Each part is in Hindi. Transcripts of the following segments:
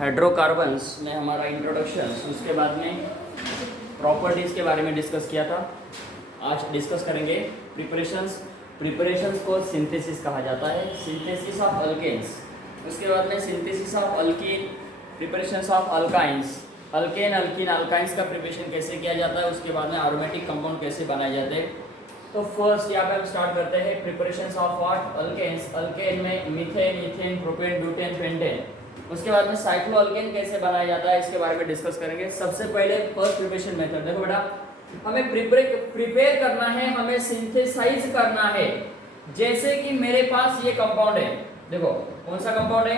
हाइड्रोकार्बन्स में हमारा इंट्रोडक्शन, उसके बाद में प्रॉपर्टीज़ के बारे में डिस्कस किया था। आज डिस्कस करेंगे प्रिपरेशंस को सिंथेसिस कहा जाता है, सिंथेसिस ऑफ अल्केन्स। उसके बाद में synthesis of alkyne, preparations of alkynes, alkane alkene alkynes का प्रिपरेशन कैसे किया जाता है। उसके बाद में एरोमेटिक कंपाउंड कैसे बनाए जाते हैं। तो फर्स्ट यहाँ पे हम स्टार्ट करते हैं preparations of what, alkanes. Alkane में methane, ethane, propane, butane, pentane. उसके बाद में साइक्लोअल्केन कैसे बनाया जाता है, इसके बारे में डिस्कस करेंगे। सबसे पहले फर्स्ट प्रिपरेशन मेथड देखो बेटा, हमें प्रिपेयर करना है, हमें सिंथेसाइज करना है। जैसे कि मेरे पास ये कंपाउंड है, देखो कौन सा कंपाउंड है,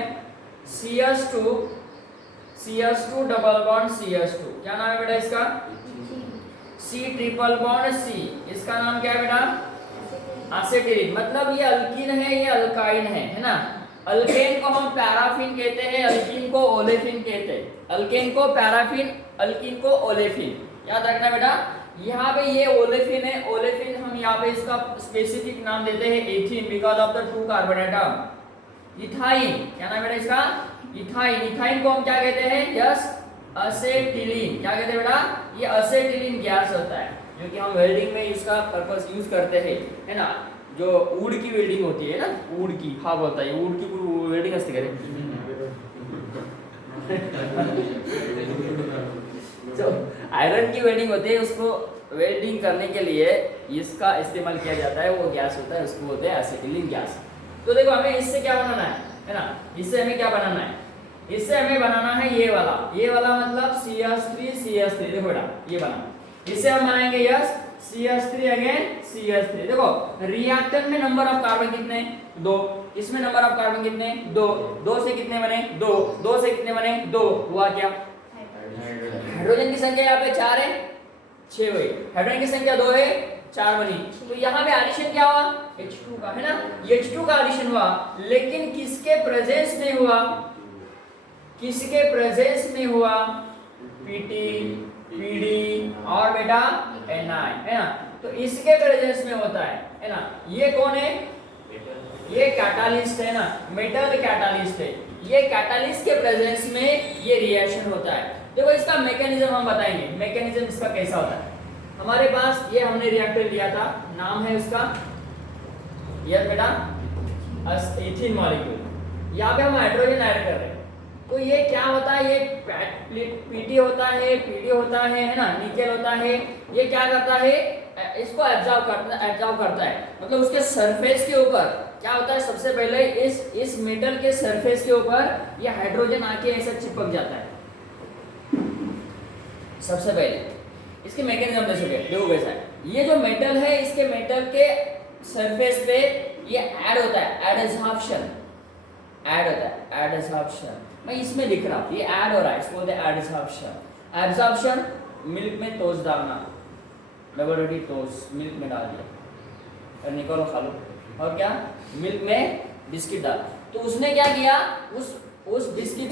CH2 डबल बॉन्ड CH2, क्या नाम है बेटा इसका, C ट्रिपल बॉन्ड C, इसका नाम क्या है बेटा, एसिटिलीन। मतलब ये अल्कीन है, ये अल्काइन है ना। अल्केन को हम पैराफिन कहते हैं, अल्कीन को ओलेफिन कहते हैं। अल्केन को पैराफिन, अल्कीन को ओलेफिन, याद रखना बेटा। यहाँ पे ये ओलेफिन है, ओलेफिन हम यहाँ पे इसका स्पेसिफिक नाम देते हैं ethene, because of the 2 carbon atom. Ethyne, क्या नाम है बेटा इसका, इथाइन। इथाइन को हम क्या कहते हैं, यस, असेटिलीन। क्या कहते हैं बेटा, ये असेटिलीन गैस होता है, जो कि हम वेल्डिंग में इसका पर्पस यूज करते हैं, है ना। जो वुड की वेल्डिंग होती है ना, वुड की, हाँ बोलता है वुड की वेल्डिंग असते करे जो आयरन की वेल्डिंग होती है, उसको वेल्डिंग करने के लिए इसका इस्तेमाल किया जाता है। वो गैस होता है, उसको बोलते हैं एसिटिलीन गैस। तो देखो हमें इससे क्या बनाना है ना, इससे हमें क्या बनाना है, इससे हमें बनाना है ये वाला मतलब CH3 देखो बेटा ये बना। इससे हम बनाएंगे यस CH3 अगेन CH3। देखो रिएक्टेंट में नंबर ऑफ कार्बन कितने, 2। इसमें नंबर ऑफ कार्बन कितने, 2। 2 से कितने बने, 2 से कितने बने, 2। हुआ क्या, हाइड्रोजन की संख्या यहाँ पे 4 है, 6 हुई। हाइड्रोजन की संख्या 2 है, 4 बनी। तो यहाँ पे एडिशन क्या हुआ, H2 का, है ना। H2 का एडिशन हुआ, लेकिन किसके प्रेजेंस में हुआ, किसके प्रेजेंस में हुआ, Pt, Pd और बेटा Ni, है ना। तो इसके प्रेजेंस में होता है ना। ये कौन है, ये कैटालिस्ट है ना, मेटल कैटालिस्ट है। ये कैटालिस्ट के प्रेजेंस में ये रिएक्शन होता है। देखो इसका मैकेनिज्म हम बताएंगे, मैकेनिज्म इसका कैसा होता है। हमारे पास ये हमने रिएक्टर लिया था, नाम है उसका ये बेटा एथीन मॉलिक्यूल। यहाँ पे हम हाइड्रोजन ऐड कर रहे हैं। तो ये क्या होता है, ये Pt होता है, Pd होता है ना, निकेल होता है। ये क्या करता है, इसको एब्जॉर्ब करता है। मतलब उसके सरफेस के ऊपर क्या होता है, सबसे पहले इस मेटल के सरफेस के ऊपर ये हाइड्रोजन आके ऐसा चिपक जाता है। सबसे पहले इसके मैकेनिज्म देखो कैसा है। ये जो मेटल है, इसके मेटल के सरफेस पे ये ऐड होता है, एडसॉर्प्शन ऐड होता है, एडसॉर्प्शन। मैं इसमें लिख रहा हूँ, ये ऐड हो रहा है, इसको बोलते हैं एडसॉर्प्शन। एब्जॉर्प्शन, मिल्क में टोस्ट डालना, डबल रोटी टोस्ट मिल्क में डाल दिया और निकालो खा लो। और क्या, मिल्क में बिस्किट डाल। तो उसने क्या किया, उस बिस्किट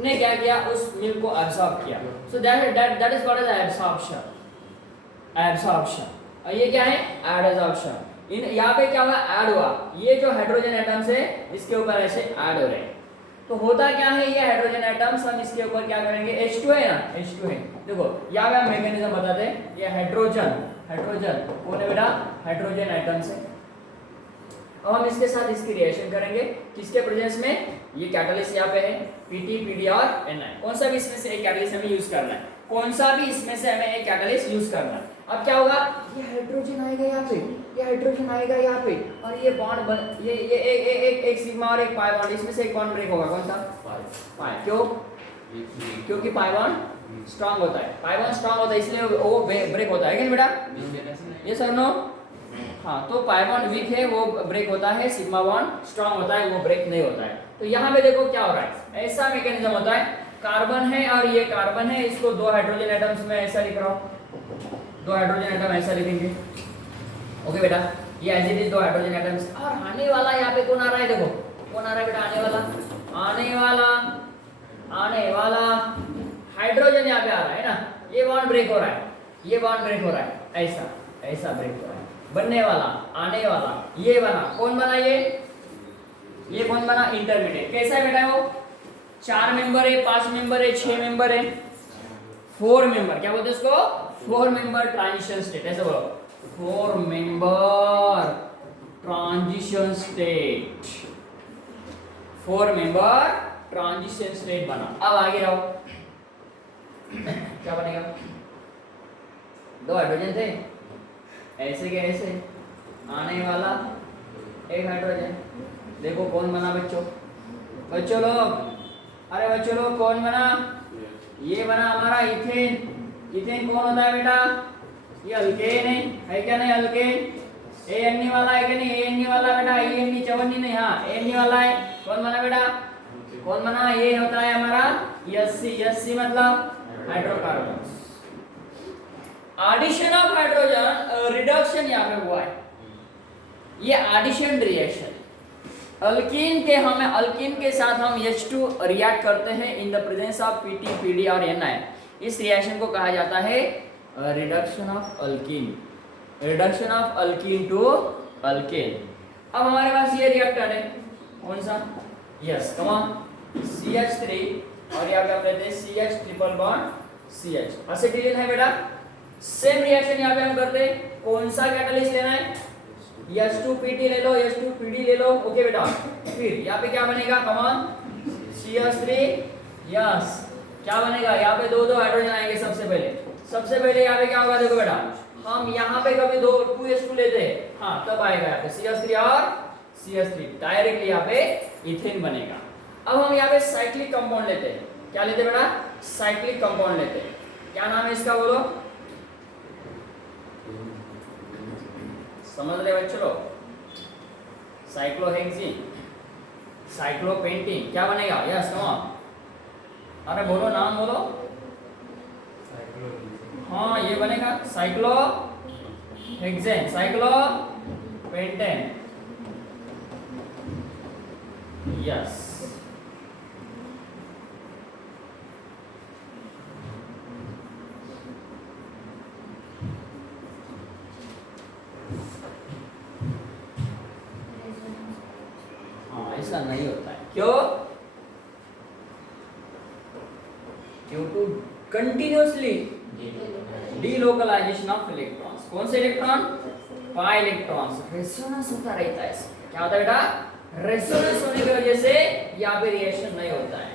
ने क्या किया, उस मिल्क को एब्सॉर्ब किया। So that is called as absorption. और ये क्या है, एडसॉर्प्शन। यहाँ पे क्या हुआ, ऐड हुआ। ये जो हाइड्रोजन एटम्स है इसके ऊपर ऐसे ऐड हो रहे हैं। तो होता क्या है, ये हाइड्रोजन एटम्स हम इसके ऊपर क्या करेंगे, H2 है ना, H2 है। देखो यहाँ पे हम मैकेनिज्म बताते हैं। ये हाइड्रोजन कौन है बेटा, हाइड्रोजन एटम्स है। अब हम इसके साथ इसकी रिएक्शन करेंगे, किसके प्रेजेंस में, ये कैटालिस्ट यहाँ पे है, Pt, Pd और Ni। कौन सा भी इसमें से एक कैटालिस्ट हमें यूज करना है, कौन सा भी इसमें से हमें एक कैटालिस्ट यूज करना है। अब क्या होगा, ये हाइड्रोजन आएगा यहाँ पे, ये हाइड्रोजन आएगा यहाँ पे, और ये बॉन्ड बन, ये एक सिग्मा और एक पाई बॉन्ड, इसमें से एक बॉन्ड ब्रेक होगा। कौन सा, पाई। क्यों, क्योंकि पाई बॉन्ड स्ट्रांग होता है, पाई बॉन्ड स्ट्रांग होता है, इसलिए वो ब्रेक होता है। क्या बेटा, ये सर नो, हाँ। तो पाई बॉन्ड वीक है, वो ब्रेक होता है, सिग्मा बॉन्ड स्ट्रांग होता है, वो ब्रेक नहीं होता है। तो यहाँ पे देखो क्या हो रहा है, ऐसा मैकेनिज्म होता है। कार्बन है और ये कार्बन है, इसको 2 हाइड्रोजन एटम्स में ऐसा लिख रहा हूँ, 2 हाइड्रोजन एटम ऐसा लिखेंगे। ओके बेटा, ये as it is 2 hydrogen atoms. और आने वाला यहाँ पे कौन आ रहा है, देखो कौन आ रहा है बेटा, आने वाला हाइड्रोजन यहाँ पे आ रहा है ना। ये बॉन्ड ब्रेक हो रहा है, ये बॉन्ड ब्रेक हो रहा है, ऐसा ब्रेक हो रहा है। बनने वाला, आने वाला, ये बना, कौन बना, ये कौन बना, इंटरमीडिएट। कैसा है बेटा वो, 4 मेंबर है, 5 मेंबर है, 6 मेंबर है, 4 मेंबर, क्या बोलते हैं इसको 4 मेंबर ट्रांजिशन स्टेट, ऐसे बोलो 4 member transition state, 4 member transition state बना। अब आगे आओ, क्या बनेगा, 2 हाइड्रोजन थे, ऐसे के ऐसे आने वाला 1 हाइड्रोजन, देखो कौन बना बच्चों, बच्चों लोग, अरे बच्चों लोग कौन बना, ये बना हमारा इथेन। इथेन कौन होता है बेटा, ये अल्केन है क्या नहीं, अल्केन एन वाला है कि नहीं, एन वाला बेटा, एन चवन्नी नहीं, हाँ एन वाला है, कौन बना बेटा, कौन बना, ये होता है हमारा एससी, एससी मतलब hydrocarbon. Addition of hydrogen, reduction यहाँ पे हुआ है, ये एडिशन रिएक्शन, अल्कीन के हमें अल्कीन के साथ हम H2 रिएक्ट करते हैं in the presence of Pt, Pd और Ni, इस रिएक्शन को कहा जाता है reduction of alkene, reduction of alkene to alkane. अब हमारे पास ये रिएक्टर है, कौन सा, यस कम ऑन, CH3 और यहाँ पे आप लेते हैं CH triple bond CH, acetylene है बेटा। सेम रिएक्शन यहाँ पे हम करते हैं, कौन सा कैटलिस्ट लेना है, H2Pt ले लो, H2Pd ले लो, ओके बेटा। फिर यहाँ पे क्या बनेगा, कम ऑन, CH3, यस क्या बनेगा, यहाँ पे 2 हाइड्रोजन आएंगे। सबसे पहले यहाँ पे क्या होगा, देखो बेटा, हम यहाँ पे कभी 2H2 लेते हैं, हाँ तब आएगा यहाँ पे CH3 और CH3, डायरेक्टली यहाँ पे इथेन बनेगा। अब हम यहाँ पे साइक्लिक कंपाउंड लेते हैं, क्या लेते हैं बेटा, साइक्लिक कंपाउंड लेते हैं, क्या नाम है इसका बोलो, समझ रहे बच्चों लोग, साइक्लोहेक्सीन, साइक्लोपेंटीन, क्या बनेगा, यस कम ऑन, अरे बोलो नाम बोलो, हाँ ये बनेगा साइक्लोहेक्सेन, साइक्लोपेंटेन, यस। ऐसा नहीं होता है, क्यों, due to continuously delocalization of electrons, कौन से इलेक्ट्रॉन, पाई इलेक्ट्रॉन्स, रेजोनेंस होता रहता है, क्या होता है बेटा, रेजोनेंस होने की वजह से यहाँ पे रिएक्शन नहीं होता है।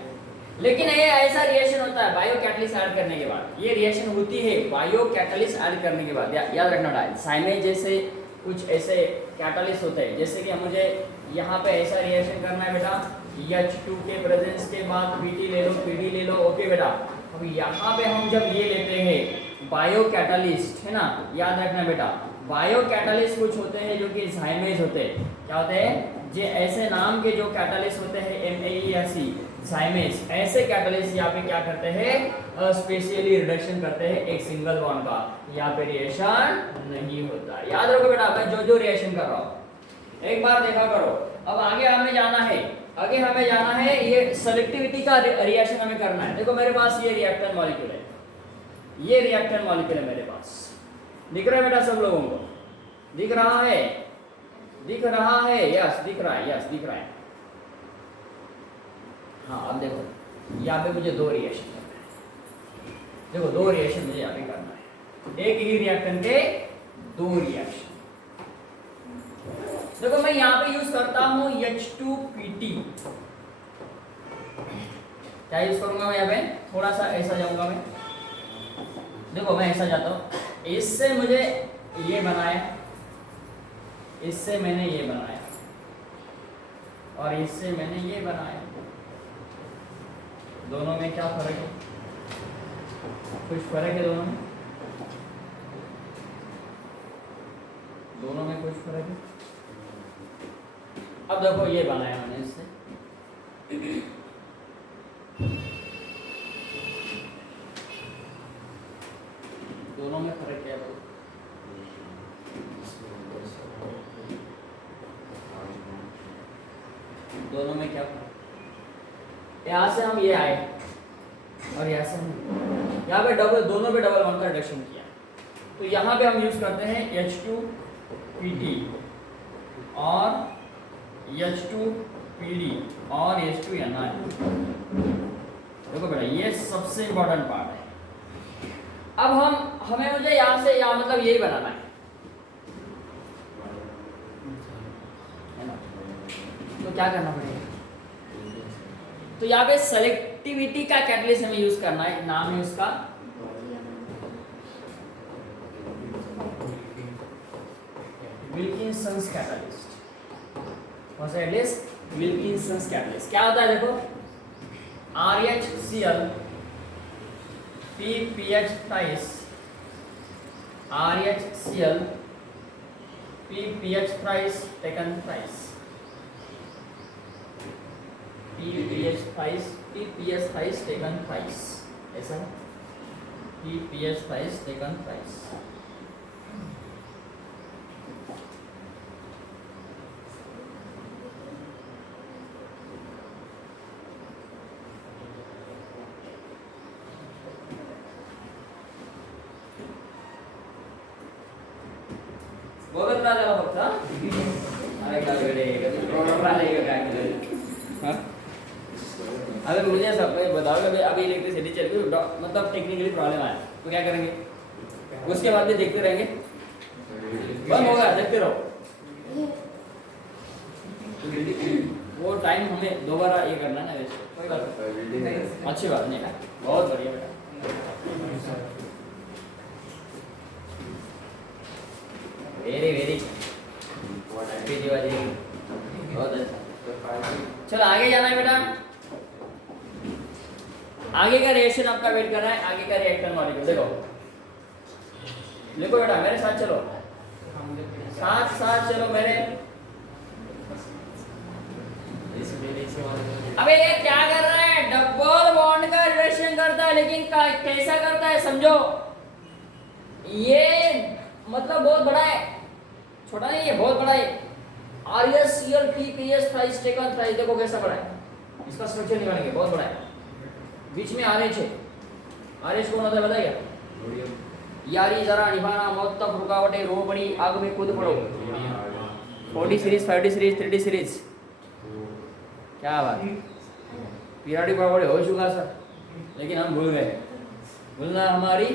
लेकिन ये ऐसा रिएक्शन होता है बायो कैटलिस्ट ऐड करने के बाद, ये रिएक्शन होती है बायो कैटलिस्ट ऐड करने के बाद, याद रखना बेटा, साइमेज जैसे कुछ ऐसे कैटलिस्ट होते हैं, जैसे कि मुझे यहाँ पे ऐसा रिएक्शन करना है बेटा, H2 के प्रेजेंस के बाद Pt ले लो, Pd ले लो, ओके बेटा। अब यहाँ पे हम जब ये लेते हैं बायो कैटलिस्ट, है ना, याद रखना बेटा, बायो कैटलिस्ट कुछ होते हैं जो कि जाइमेज होते हैं, क्या होते हैं, जे ऐसे नाम के जो कैटलिस्ट होते हैं MAEC, जाइमेज, ऐसे कैटलिस्ट यहाँ पे क्या करते हैं, स्पेशली रिडक्शन करते हैं एक सिंगल बॉन्ड का, यहाँ पे रिएक्शन नहीं होता। याद रखो बेटा, मैं जो रिएक्शन कर रहा हूँ एक बार देखा करो। अब आगे हमें जाना है, ये सेलेक्टिविटी का रिएक्शन हमें करना है। देखो मेरे पास ये रिएक्टेंट मॉलिक्यूल है, ये रिएक्टेंट मॉलिक्यूल है मेरे पास, दिख रहा है बेटा सब लोगों को, दिख रहा है, यस दिख रहा है। हाँ अब देखो यहाँ पे मुझे 2 रिएक्शन करना है, देखो 2 रिएक्शन मुझे यहाँ पे करना है, एक ही रिएक्टेंट के 2 रिएक्शन। देखो मैं यहाँ पे यूज करता हूँ H2Pt, क्या यूज करूंगा मैं यहाँ पे, थोड़ा सा ऐसा जाऊंगा मैं, देखो मैं ऐसा जाता हूँ, इससे मुझे ये बनाया, इससे मैंने ये बनाया, और इससे मैंने ये बनाया, दोनों में क्या फर्क है, कुछ फर्क है दोनों में कुछ फर्क है। अब देखो ये बनाया मैंने इससे, दोनों में फर्क क्या है, दोनों में क्या फर्क, यहाँ से हम ये आए और यहाँ से हम यहाँ पे दोनों पे डबल बॉन्ड का रिडक्शन किया, तो यहाँ पे हम यूज करते हैं H2Pt और H2Pd और H2Ni, देखो बेटा ये सबसे इम्पोर्टेंट पार्ट है। अब हमें मुझे यहाँ से यहाँ मतलब यही बनाना है ना? तो क्या करना पड़ेगा? तो यहाँ पे सेलेक्टिविटी का कैटलिस्ट हमें यूज करना है, नाम है उसका विल्किंसंस कैटलिस्ट। कौन सा कैटलिस्ट? विल्किंसंस कैटलिस्ट। क्या होता है देखो, RHCl PPH thrice, RHCl PPH thrice taken thrice, PPH thrice taken thrice, ऐसा है PPH thrice taken thrice। बघत राहा जरा फक्त हा? अरे काय वेडे प्रॉब्लम आलेगा क्या हाँ? अगर मुझे सब बताओ कि अभी इलेक्ट्रिसिटी चल रही है, मतलब टेक्निकली प्रॉब्लम आया तो क्या करेंगे? उसके बाद भी देखते रहेंगे, बंद होगा देखते रहो। वो टाइम हमें दोबारा ये करना है ना, वैसे कोई बात नहीं, अच्छी बात नहीं है, बहुत बढ़िया बेटा। वेरी वेरी बहुत अच्छा। चलो आगे जाना है बेटा, आगे का रिएक्शन आपका वेट कर रहा है। आगे का रिएक्शन मॉलिक्यूल देखो, देखो बेटा मेरे साथ चलो, साथ साथ चलो मेरे। अबे ये क्या कर रहा है? डबल बॉन्ड का रिएक्शन करता है, लेकिन कैसा करता है समझो। ये मतलब बहुत बड़ा है, छोटा नहीं है, बहुत बड़ा है। RHCl PPH thrice taken thrice, देखो कैसा बड़ा है, इसका स्ट्रक्चर निकालेंगे, बहुत बड़ा है। बीच में RH है, RH कौन होता है बताइए? यारी जरा निभाना मौत तक रुकावटें रो बड़ी आग में कूद पड़ो। 40 सीरीज 50 सीरीज 30 सीरीज, क्या बात, पीरियडिक प्रॉपर्टी हो चुका सर, लेकिन हम भूल गए। भूलना हमारी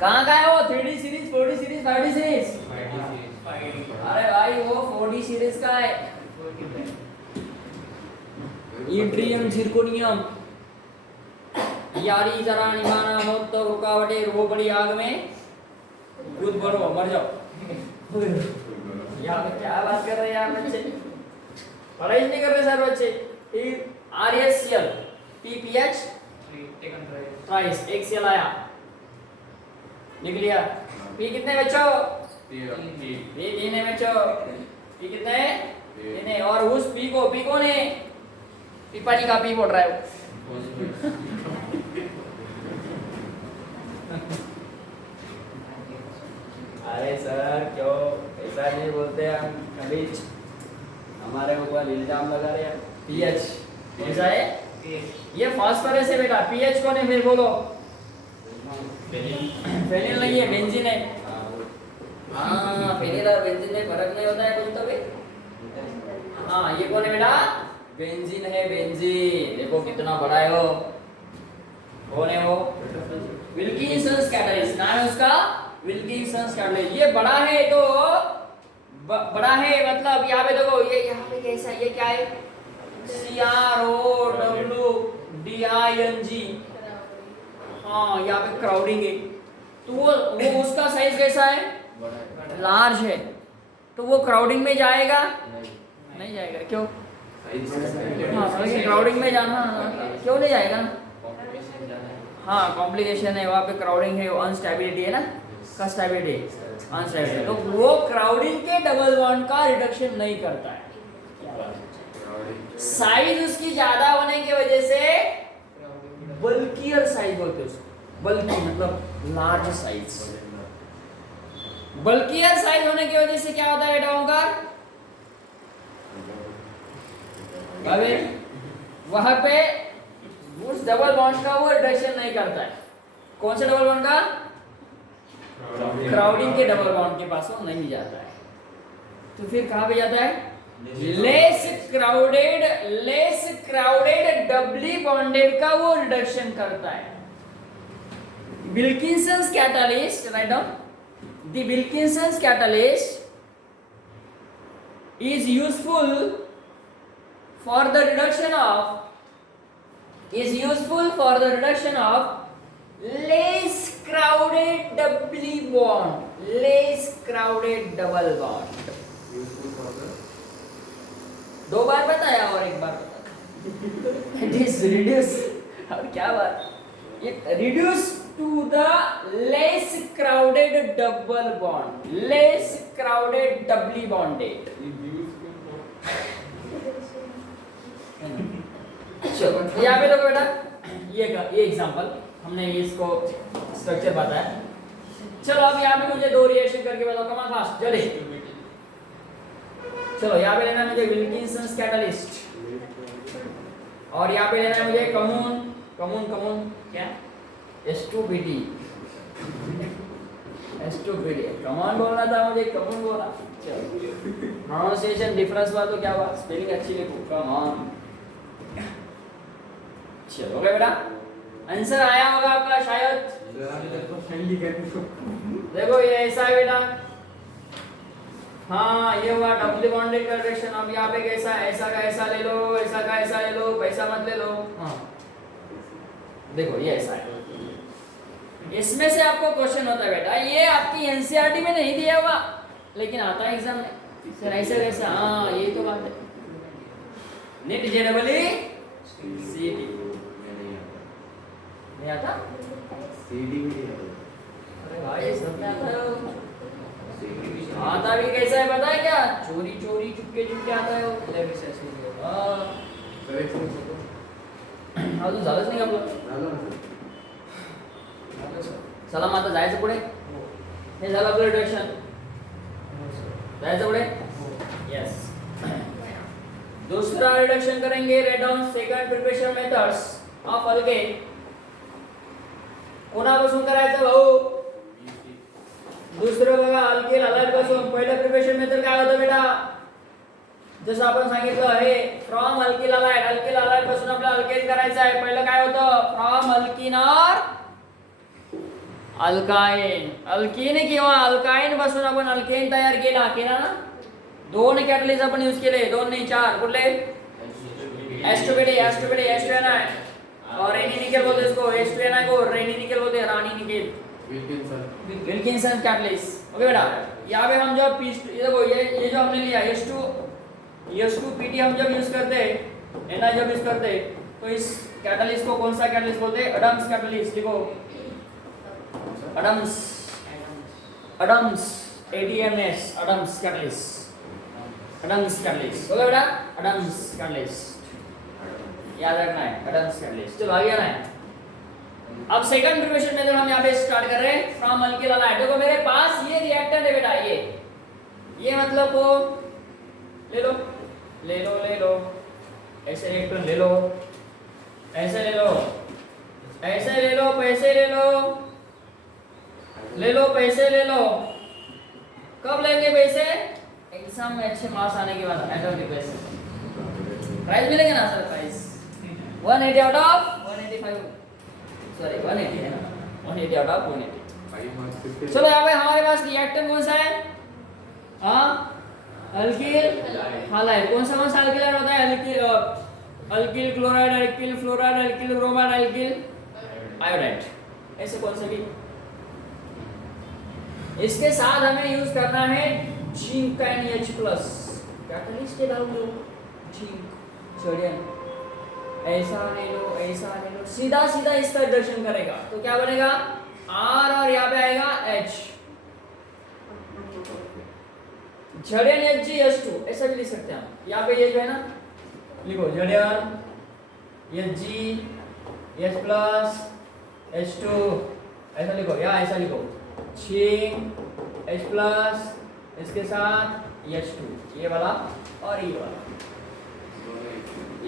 कहाँ का है वो? 3D series 40 series 50 series. अरे भाई वो 40 सीरीज का है, इट्रियम जिरकोनियम। यारी जरा निभाना मौत तो रुकावटें रो बड़ी आग में कूद पड़ो, मर जाओ। यहाँ पे क्या बात कर रहे हैं यार बच्चे, पढ़ाई नहीं कर रहे सर बच्चे। फिर RHCl PPH थ्राइस, एक सेल आया, लिख लिया। P कितने बच्चों? P तीन है बच्चों। P कितने? तीन है। और उस P को, P कौन है? पिपानी का P बोल रहा है वो। अरे सर क्यों ऐसा नहीं बोलते हम, कभी हमारे ऊपर इल्जाम लगा रहे हैं। पीएच कैसा है? ये फास्फोरस है बेटा। पीएच कौन है फिर बोलो? फेनिल नहीं है, बेंजीन है। हाँ फेनिल और बेंजीन में फर्क नहीं होता है कुछ तो भी। हाँ ये कौन है बेटा? बेंजीन है, बेंजीन। देखो कितना बड़ा है वो, कौन है वो? विल्किंसंस कैटलिस्ट, नाम है उसका विल्किंसंस कैटलिस्ट। ये बड़ा है तो बड़ा है मतलब यहाँ पे देखो, ये यहाँ पे कैसा, ये क्या है? CROWDING। हाँ यहाँ पे क्राउडिंग है, तो वो उसका साइज कैसा है? लार्ज है, तो वो क्राउडिंग में जाएगा? नहीं जाएगा। क्यों? हाँ क्राउडिंग में जाना क्यों नहीं जाएगा? हाँ कॉम्प्लिकेशन है वहाँ पे, क्राउडिंग है, अनस्टेबिलिटी है ना, का स्टेबिलिटी अनस्टेबिलिटी, तो वो क्राउडिंग के डबल बॉन्ड का रिडक्शन नहीं करता है। साइज उसकी ज्यादा होने की वजह से बल्कियर साइज बोलते हैं उसको। बल्की मतलब लार्ज साइज। बल्कियर साइज होने की वजह से क्या होता है बेटा ओंकार? वहां पे उस डबल बॉन्ड का वो रिडक्शन नहीं करता है। कौन से डबल बॉन्ड का? क्राउडिंग के डबल बॉन्ड के पास वो नहीं जाता है। तो फिर कहां पे जाता है? लेस क्राउडेड डबली बॉन्डेड का वो रिडक्शन करता है। Wilkinson's catalyst, write down, the Wilkinson's catalyst is useful for the reduction of less crowded doubly bond, less crowded double bond। दो बार बताया और एक बार बताया। It is reduce, और क्या बात, it reduce to the less crowded double bond, less crowded doubly bonded। चलो यहाँ पे देखो बेटा, ये एग्जांपल हमने इसको स्ट्रक्चर बताया। चलो अब यहाँ पे मुझे दो रिएक्शन करके बताओ, कम ऑन फास्ट जल्दी। चलो यहाँ पे लेना है मुझे विल्किंसन्स कैटलिस्ट, और यहाँ पे लेना है मुझे कमून क्या, S2PD, कमॉन बोलना था मुझे, कमून बोला। चलो प्रोनाउंसिएशन डिफरेंस हुआ तो क्या हुआ, स्पेलिंग अच्छी लिखो, कमॉन। चलो ओके बेटा, आंसर आया होगा आपका शायद। देखो ये ऐसा है बेटा, हाँ ये हुआ डबल बॉन्डेड का रिडक्शन। अब यहाँ पे कैसा, ऐसा का ऐसा ले लो, ऐसा का ऐसा ले लो, पैसा मत ले लो। हाँ देखो ये ऐसा है, इसमें से आपको क्वेश्चन होता है बेटा, ये आपकी एनसीईआरटी में नहीं दिया हुआ लेकिन आता है एग्जाम में, सर ऐसा कैसा, हाँ यही तो बात है। नीट JEE CET नहीं आता, अरे भाई सब में आता है, आता भी कैसा है पता है क्या, चोरी चुपके आता है वो। अजून झालंच नाही आपलं, सलाम आता जायचं पुढे, हे झालं आपलं रिडक्शन, जायचं पुढे, यस। दूसरा रिडक्शन करेंगे, write down second preparation methods of alkane. कोणापासून करायचं भाऊ, दुसरं बघा अल्केन हलाइड पासून। पहिलं प्रिपरेशन मेथड काय होतं बेटा, जसं आपण सांगितलं हे फ्रॉम अल्किल हलाइड पासून आपल्याला अल्केन करायचं आहे। पहिलं काय होतं, फ्रॉम अल्किन और अल्काइन, अल्किन किंवा अल्काइन पासून आपण अल्केन तयार केला ना। दोन कॅटलिस्ट आपण यूज केले, दोन नाही चार, कुठले, H2PD, और रेनी निकेल बोलते इसको, H2Ni को रेनी निकेल बोलते हैं, रानी निकेल, विल्किंसन कैटलिस्ट। ओके बेटा, यहाँ पे हम जब ये देखो ये जो हमने लिया S2PD हम जब यूज करते हैं, Na जब यूज करते हैं, तो इस कैटलिस्ट को कौन सा कैटलिस्ट बोलते हैं, अडम्स कैटलिस्ट। लिखो अडम्स ADMS, अडम्स कैटलिस्ट। ओके बेटा, अडम्स कैटलिस्ट याद रखना है, अडम्स कैटलिस्ट। चलो आगे आना है। अब सेकंड प्रिपरेशन मेथड हम यहाँ पे स्टार्ट कर रहे हैं, फ्रॉम अल्किल हलाइड। देखो मेरे पास ये रिएक्टेंट है बेटा, ये मतलब को ले लो, ऐसे रिएक्टेंट ले लो, ऐसे ले लो, पैसे ले लो। कब लेंगे पैसे, एग्जाम में अच्छे मार्क्स आने के बाद एंटर के पैसे, प्राइस मिलेंगे ना sir, price 180 out of 185, sorry 180 है ना, 180 आउट ऑफ 180। चलो यहाँ पे हमारे पास रिएक्टेंट कौन सा है, हाँ अल्किल हलाइड। कौन सा अल्किल हलाइड होता है, alkyl chloride, alkyl fluoride, alkyl bromide, alkyl iodide, ऐसे कौन सा भी। इसके साथ हमें यूज करना है जिंक का NH+, कैटलिस्ट के डाल दो जिंक, सोडियम, ऐसा ले लो, सीधा इसका रिडक्शन करेगा तो क्या बनेगा, R और यहाँ पे आएगा H, Zn HgH2, ऐसा भी लिख सकते हैं हम। यहाँ पे ये जो है ना, लिखो Zn Hg H2, ऐसा लिखो, या ऐसा लिखो, जिंक H+, इसके साथ H2, ये वाला और ये वाला।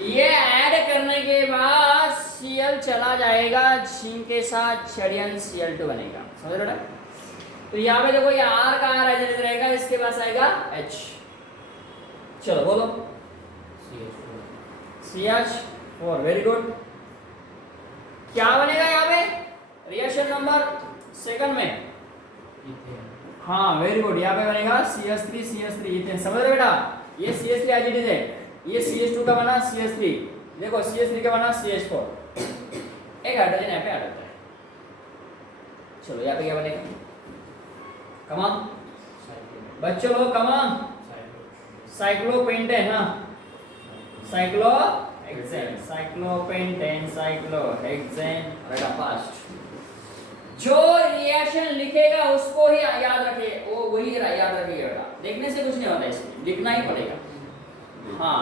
ये ऐड करने के बाद Cl चला जाएगा, जिंक के साथ Zn Cl2 बनेगा, समझ रहे हो ना। तो यहाँ पे देखो ये R का R आइडेंटिटी रहेगा, इसके पास आएगा H। चलो बोलो CH 4, वेरी गुड। क्या बनेगा यहाँ पे रिएक्शन नंबर सेकंड में? हाँ वेरी गुड, यहाँ पे बनेगा CH3 CH3 इथेन। समझ रहे बेटा, ये CH3 एज इट इज है, ये CH2 का बना CH3, देखो CH3 का बना CH4, एक हाइड्रोजन यहाँ पे ऐड होता है। चलो यहाँ पे क्या बनेगा? कमान बच्चों लोग, कमान साइक्लोपेंटेन। हाँ साइक्लोहेक्सेन, साइक्लोपेंटेन, साइक्लोहेक्सेन। बेटा फास्ट, जो रिएक्शन लिखेगा उसको ही याद रखिए, वो वही याद रखिएगा बेटा, देखने से कुछ नहीं होता, इसमें लिखना ही पड़ेगा। हाँ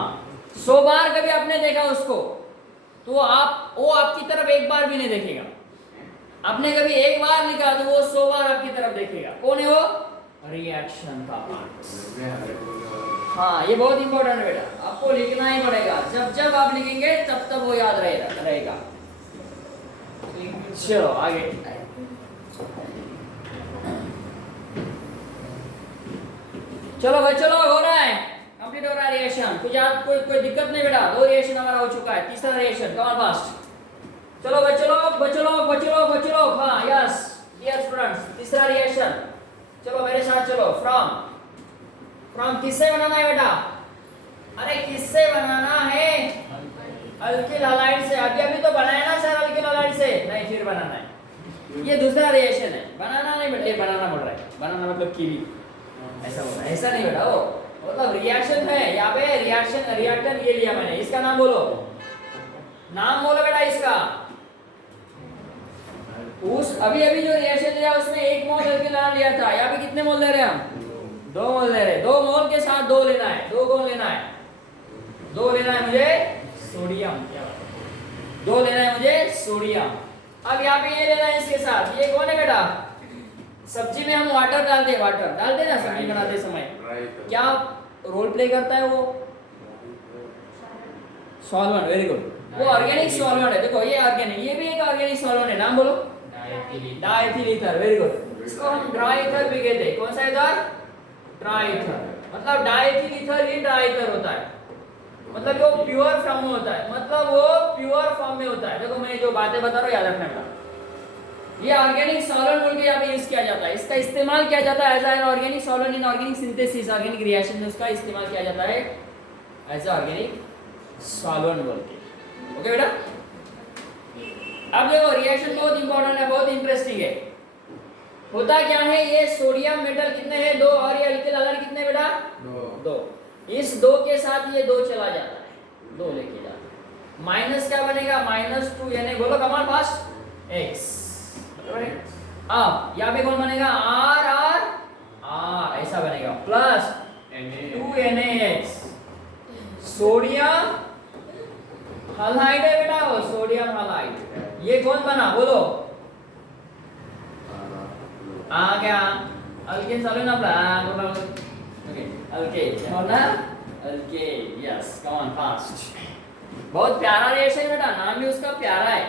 100 बार कभी आपने देखा उसको तो वो आपकी तरफ एक बार भी नहीं देखेगा। आपने कभी एक बार लिखा तो वो 100 बार आपकी तरफ देखेगा। कौन है वो? रिएक्शन का पार्ट। हाँ ये बहुत इंपॉर्टेंट है बेटा, आपको लिखना ही पड़ेगा, जब जब आप लिखेंगे तब तब वो याद रहेगा। चलो आगे, चलो भाई चलो, हो रहा है, कंप्लीट हो रहा है रिएक्शन। कोई दिक्कत नहीं बेटा, 2 रिएक्शन हमारा हो चुका है, तीसरा रिएक्शन, कम ऑन फास्ट। चलो बच्चों लोग, हाँ यस डियर स्टूडेंट्स, तीसरा रिएक्शन। चलो मेरे साथ चलो, फ्रॉम किससे बनाना है बेटा? अरे किससे बनाना है? अल्किल हैलाइड से। अभी तो बनाया ना सर अल्किल हैलाइड से, नहीं फिर बनाना है, ये दूसरा रिएक्शन है, बनाना नहीं बेटा, ये बनाना पड़ रहा है, बनाना मतलब कीवी, ऐसा बोला, ऐसा नहीं बेटा, वो मतलब रिएक्शन है यहाँ पे, रिएक्टर ये लिया मैंने, इसका नाम बोलो, नाम बोलो बेटा इसका। उस अभी जो रिएक्शन लिया उसमें 1 मोल अल्किल हैलाइड लिया था, यहाँ पे कितने मोल ले रहे हैं हम? 2 मोल ले रहे हैं। 2 मोल के साथ 2 लेना है, 2 कौन लेना है? 2 लेना है मुझे सोडियम, 2 लेना है मुझे सोडियम। अब यहाँ पे ये लेना है इसके साथ, ये कौन है बेटा? सब्जी में हम वाटर डालते ना सब्जी बनाते समय, क्या रोल प्ले करता है वो? सॉल्वेंट, वेरी गुड, वो ऑर्गेनिक सॉल्वेंट है। देखो ये ऑर्गेनिक, ये भी एक ऑर्गेनिक सॉल्वेंट है, नाम बोलो, डाइथिल ईथर, वेरी गुड। इसको हम ड्राई ईथर भी कहते हैं, कौन सा ईथर? ड्राई ईथर, मतलब डाइथिल ईथर ही ड्राई ईथर होता है, मतलब वो प्योर फॉर्म में होता है, मतलब वो प्योर फॉर्म में होता है। देखो मैं जो बातें बता रहा हूँ याद रखना बेटा, ये ऑर्गेनिक सॉल्वेंट बोल के यहाँ पे यूज किया जाता है, इसका इस्तेमाल किया जाता है as an organic solvent in organic synthesis, organic reaction में उसका इस्तेमाल किया जाता है एज ऑर्गेनिक सॉल्वेंट बोल के। ओके बेटा, अब देखो रिएक्शन बहुत इंपॉर्टेंट है, बहुत इंटरेस्टिंग है। होता क्या है, ये सोडियम मेटल कितने हैं? 2, और ये अल्किल हैलाइड कितने बेटा? 2। इस 2 के साथ ये 2 चला जाता है, 2 लेके जाता है, माइनस क्या बनेगा? -2, यानी बोलो कमाल फास्ट, x। अब यहाँ पे कौन बनेगा? R ऐसा बनेगा, प्लस 2NaX, सोडियम हैलाइड है बेटा, वो सोडियम हैलाइड। ये कौन बना बोलो? आ गया अल्केन सॉल्वेंट अपना, ओके अल्केन और ना alkane, yes come on fast. बहुत प्यारा रिएक्शन है बेटा, नाम भी उसका प्यारा है,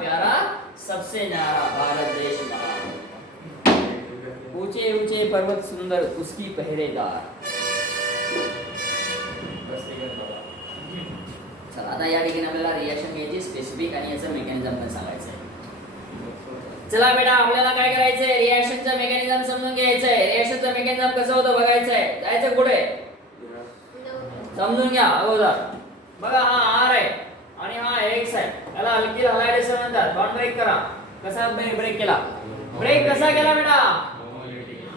प्यारा सबसे न्यारा भारत देश महान, ऊंचे ऊंचे पर्वत सुंदर उसकी पहरेदार। चला आता या ठिकाणी आपल्याला रिएक्शन घ्यायची स्पेसिफिक आणि याचं मेकॅनिझम पण सांगायचं आहे। चला बेटा आपल्याला काय करायचंय, रिएक्शनचं मेकॅनिझम समजून घ्यायचंय, रिएक्शनचं मेकॅनिझम कसं होतं बघायचंय, जायचं कुठे समजून घ्या अगोदर। बघा हा R आहे आणि हा X आहे, याला अल्किल हैलाइड असं म्हणतात। बॉन्ड ब्रेक करा, कसा ब्रेक केला? ब्रेक कसा केला बेटा?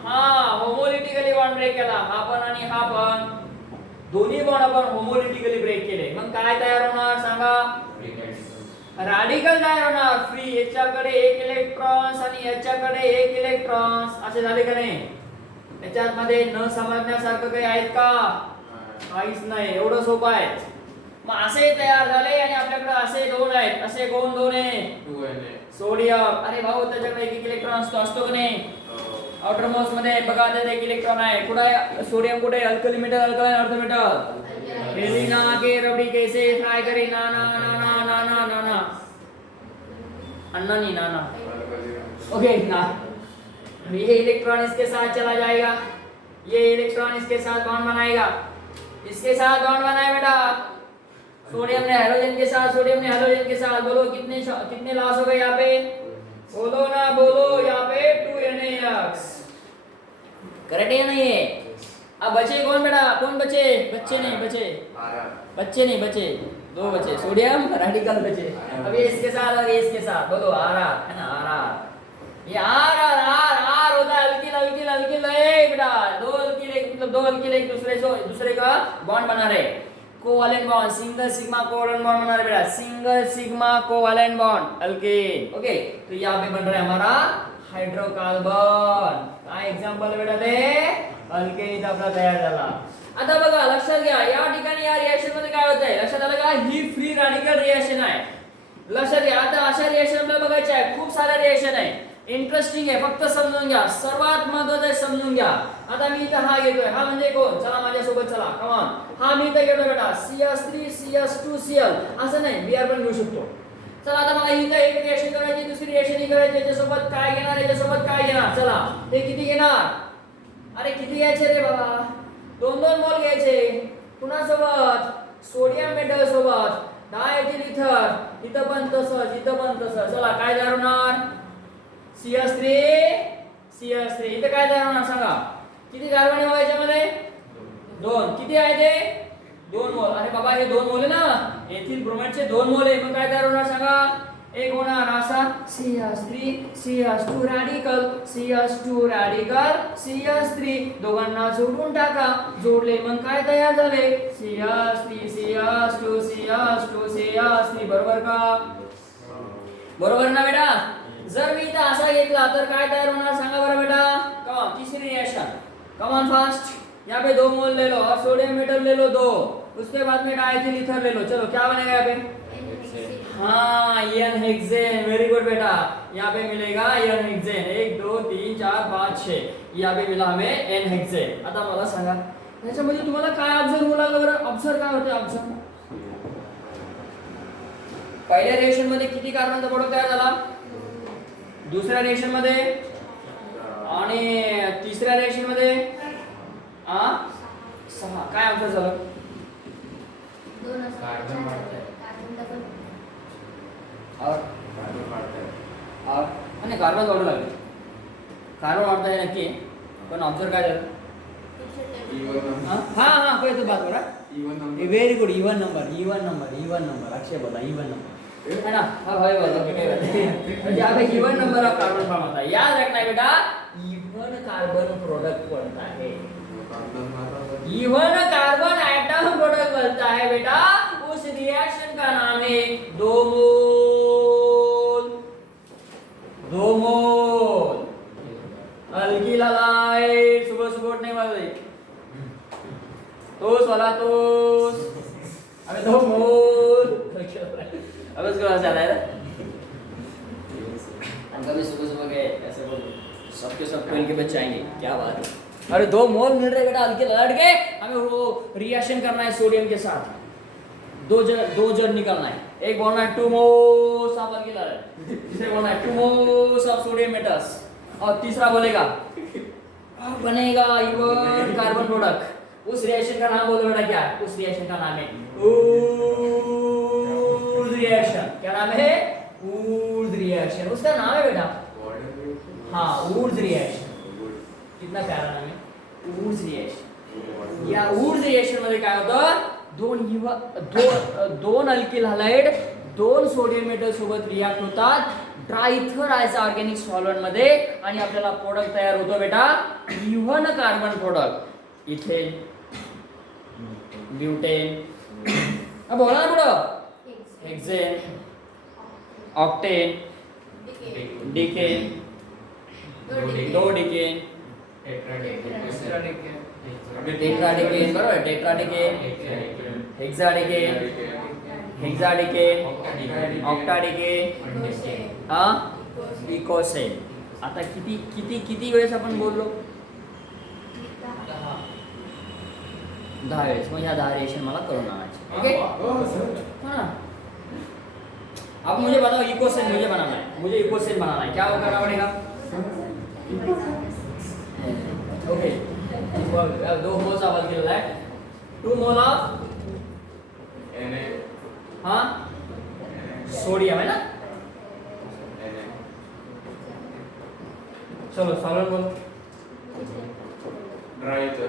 हां होमोलिटिकली बॉन्ड ब्रेक केला, हा पण आणि हा पण, दोन्ही बॉन्ड आपण होमोलिटिकली ब्रेक केले। मग काय तयार होणार सांगा? रॅडिकल तयार होणार, फ्री, याच्याकडे 1 इलेक्ट्रॉन्स आणि याच्याकडे 1 इलेक्ट्रॉन्स, असे झाले का नाही? याच्यात मध्ये न समजण्यासारखं काही आहेत का? काहीच नाही, एवढं सोपं आहे। मग असे तयार झाले आणि आपल्याकडे असे 2 आहेत, असे कोण 2 आहे? 2 आहे सोडियम। अरे भाऊ त्याच्याकडे 1 इलेक्ट्रॉन असतो की नाही? आउटर मोस्ट मध्ये बघा त्यात 1 इलेक्ट्रॉन आहे, कुठे आहे सोडियम? कुठे? Alkali metal, alkaline earth metal. हेलिना के रबड़ी कैसे फ्राई करी? ना ना ना ना ना ना ना ना अन्ना नहीं ना ना, ओके ना। ये इलेक्ट्रॉन इसके साथ चला जाएगा, ये इलेक्ट्रॉन इसके साथ बॉन्ड बनाएगा, इसके साथ बॉन्ड बनाए बेटा, सोडियम ने हाइड्रोजन के साथ, सोडियम ने हाइड्रोजन के साथ, बोलो कितने लॉस हो गए यहाँ पे, बोलो ना, बोलो यहाँ पे 2NaX। करेक्ट है या नहीं है? अब बचे कौन बेटा, कौन बचे, बच्चे नहीं बचे, बच्चे नहीं बचे, दो बचे, सोडियम रेडिकल बचे। अब ये इसके साथ और ये इसके साथ, बोलो RR है ना, RR। ये RR होता है अल्किल अल्किल अल्किल है बेटा, दो अल्किल एक मतलब दो अल्किल एक दूसरे का बॉन्ड बना रहे, covalent bond, single sigma covalent bond बना रहे बेटा, single sigma covalent bond alkane. Okay, तो यहाँ पे बन रहा है हमारा हायड्रोकार्बन। काय एक्झाम्पल बेटा ते अल्केन इथं आपला तयार झाला। आता बघा लक्षात घ्या, या ठिकाणी या रिएक्शन मध्ये काय होतंय लक्षात आलं का, ही फ्री रॅडिकल रिएक्शन आहे, लक्षात घ्या। आता अशा रिएक्शन आपल्याला बघायचे आहे, खूप साऱ्या रिएक्शन आहे, इंटरेस्टिंग आहे, फक्त समजून घ्या, सर्वात महत्त्वाचं आहे समजून घ्या। आता मी इथं हा घेतोय, हा म्हणजे कोण, चला माझ्यासोबत चला, कम ऑन, हा मी इथं घेतो बेटा CH3 CH2 Cl, असं नाही Br पण घेऊ शकतो। चला आता मला इथं एक रिएक्शन करायची, दुसरी रिएक्शन करायची, याच्यासोबत काय घेणार, याच्यासोबत काय घेणार, चला ते किती घेणार, अरे किती घ्यायचे रे बाबा, 2-2 मोल घ्यायचे, कुणासोबत, सोडियम मेटल सोबत, डायथिल इथर, इथं पण तसंच, इथं पण तसंच, चला काय तयार होणार, CH3 इथं काय तयार होणार सांगा, किती कार्बन आहे याच्यामध्ये, 2, किती आहे ते 2 मोल, अरे बाबा हे 2 मोल आहे ना, एथिल ब्रोमाइडचे 2 मोल आहे, मग काय तयार होणार सांगा, एक होणार असा CH3 CH2 radical, CH2 radical CH3, दोघांना जोडून टाका, जोडले मग काय तयार झाले, CH3 CH2 CH2 CH3, बरोबर का, बरोबर ना बेटा। जर मी इथं असा घेतला तर काय तयार होणार सांगा बरं बेटा, कम तीसरी रिएक्शन, कम ऑन फास्ट, यहाँ पे 2 मोल ले लो और सोडियम मेटल ले लो 2, उसके बाद में डायथिल ईथर ले लो, चलो क्या बनेगा यहाँ पे, हाँ N हेक्सेन, वेरी गुड बेटा, यहाँ पे मिलेगा N हेक्सेन, 1 2 3 4 5 6, यहाँ पे मिला हमें N हेक्सेन। आता मला सांगा याच्यामध्ये तुम्हाला काय ऑब्झर्व होऊ लागलं बरं, ऑब्झर्व काय होते, ऑब्झर्व पहिल्या रिएक्शन मध्ये किती कार्बनचा प्रोडक्ट तयार झाला, दुसऱ्या रिएक्शन मध्ये आणि तिसऱ्या रिएक्शन मध्ये 6, काय आन्सर झालं, और आणि कार्बन वाढू लागले, कार्बन वाढता है नक्की, पण ऑब्झर्व काय झालं, हाँ कोई तो बात हो रहा है, very good, even number Akshay बोला, इवन नंबर है ना, हाँ भाई बोलो क्या यहाँ पे even number of carbon form होता है, याद रखना है बेटा, इवन कार्बन प्रोडक्ट बनता है, इवन कार्बन एटम प्रोडक्ट बनता है बेटा, उस रिएक्शन का नाम है 2 मोल अल्किल हैलाइड, सुबह उठने वाले तोस वाला तोस, अबे 2 मोल, अब इसको मजा आता है ना, हम कभी सुबह के ऐसे बोलो, सबके सब 12 के बच्चे आएंगे, क्या बात है, अरे 2 मोल मिल रहे बेटा अल्किल हैलाइड के, हमें वो रिएक्शन करना है सोडियम के साथ, दो जर निकालना है, एक बोलना है 2 मोल्स ऑफ अल्किल हैलाइड, दूसरे बोलना है 2 मोल्स ऑफ सोडियम मेटल्स, और तीसरा बोलेगा अब बनेगा इवन कार्बन प्रोडक्ट, उस रिएक्शन का नाम बोलो बेटा, क्या है उस रिएक्शन का नाम है ऊर्ज रिएक्शन, क्या नाम है, ऊर्ज रिएक्शन, उसका नाम है बेटा, हाँ ऊर्ज रिएक्शन, कितना प्यारा नाम है ऊर्ज रिएक्शन। या ऊर्ज रिएक्शन मध्ये काय होतं, दोन अल्किल हलाइड 2 सोडियम मेटल सोबत रिएक्ट होतात ड्रायथर ऑर्गॅनिक सॉल्व्हेंट मध्ये, आणि आपल्याला प्रोडक्ट तयार होतो बेटा even carbon product, ethane butane, बोला ना पुढं, हेक्सेन, ऑक्टेन, डिकेन, डोडिकेन, टेट्राडिकेन, बरोबर, टेट्राडिकेन, हेक्साडिकेन, ऑक्टाडिकेन, इकोसेन। आता किती वेळेस आपण बोललो, 10 वेळेस, मग या 10 रिएक्शन मला करून आणायचे, ओके, हाँ अब मुझे बताओ इकोसेन मुझे बनाना है, मुझे इकोसेन बनाना है, क्या वो करना पड़ेगा, okay, 2 moles of alkyl halide, 2 mole of हाँ सोडियम है ना। चलो सॉल्वेंट बोलो। ड्राई तो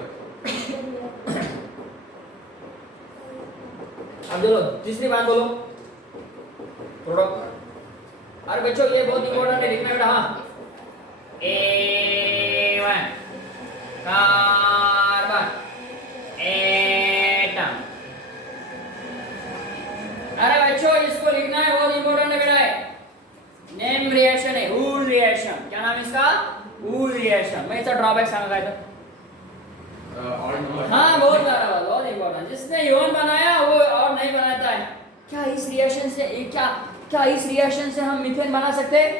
अब चलो तीसरी बात बोलो प्रोडक्ट। अरे बच्चों ये बहुत इंपॉर्टेंट है, लिखना बेटा। हाँ A1 कार्बन एटम। अरे बच्चों इसको लिखना है, बहुत इंपॉर्टेंट है बेटा। नेम रिएक्शन है वूड रिएक्शन। क्या नाम है इसका? वूड रिएक्शन। मैं इसका ड्रॉबैक सांगा था। हाँ बहुत सारा बहुत इंपॉर्टेंट। जिसने यौन बनाया वो और नहीं बनाता है। क्या इस रिएक्शन से क्या इस रिएक्शन से हम मीथेन बना सकते हैं?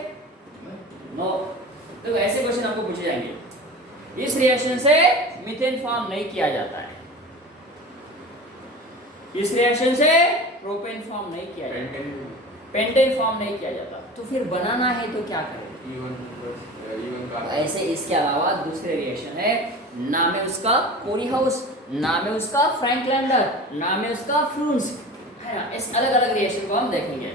नो। तो ऐसे क्वेश्चन आपको पूछे जाएंगे। इस रिएक्शन से मीथेन फॉर्म नहीं किया जाता है। इस रिएक्शन से प्रोपेन फॉर्म नहीं किया जाता, पेंटेन फॉर्म नहीं किया जाता। तो फिर बनाना है तो क्या करें? ऐसे इसके अलावा दूसरे रिएक्शन है, नाम है उसका कोरीहाउस, नाम है उसका फ्रैंकलैंडर, नाम है उसका फ्रून्स, है ना। इस अलग अलग रिएक्शन को हम देखेंगे।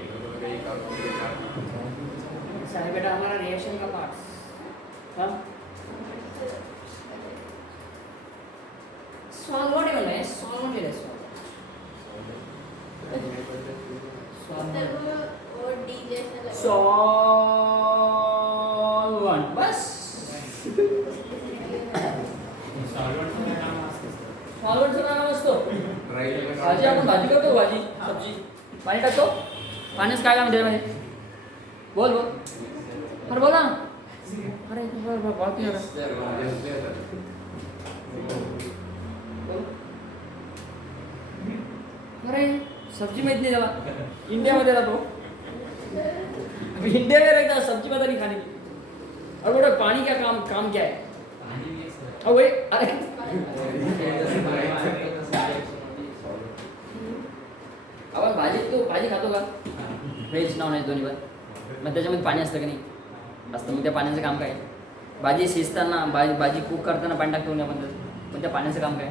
ऐसा है बेटा हमारा रिएक्शन का पार्ट। हाँ सॉल्वेंट ही है, सॉल्वेंट ही है। सॉल्वेंट बस। सॉल्वेंट से नाम असतो। भाजी आपण भाजी करतो, भाजी सब्जी पाणी टाकतो। पाण्यास काय काम त्यामध्ये? बोल बोल अरे बोला ना। अरे बहुत ही अरे सब्जी माहित नहीं त्याला, इंडियामध्ये राहतो। अभी इंडिया में रहता है, सब्जी पता नहीं खाने की। और बोला पानी क्या काम क्या है? और वही अरे आपण भाजी खातो का? व्हेज नॉन व्हेज दोन्ही पण। मग त्याच्यामध्ये पाणी असतं की नाही? असतं। मग त्या पाण्याचं काम काय? भाजी शिजताना भाजी कुक करताना पाणी टाकतो आपण, पण त्या पाण्याचं काम काय?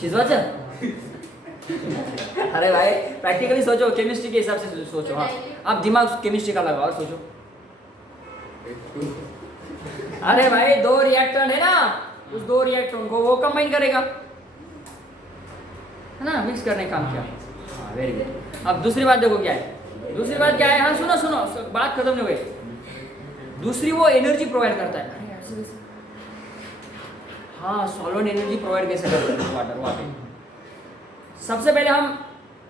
शिजवायचं। अरे भाई प्रैक्टिकली सोचो, केमिस्ट्री के हिसाब से सोचो। हाँ आप दिमाग केमिस्ट्री का लगाओ और सोचो। अरे भाई दो रिएक्टर है ना, उस दो रिएक्टरों को वो कंबाइन करेगा, है ना, मिक्स करने का काम किया। हाँ वेरी गुड। अब दूसरी बात देखो क्या है। दूसरी बात क्या है? हाँ सुनो सुनो, बात खत्म नहीं हुई। दूसरी वो एनर्जी प्रोवाइड करता है। हाँ सॉल्वेंट एनर्जी प्रोवाइड कैसे करता है? वाटर। सबसे पहले हम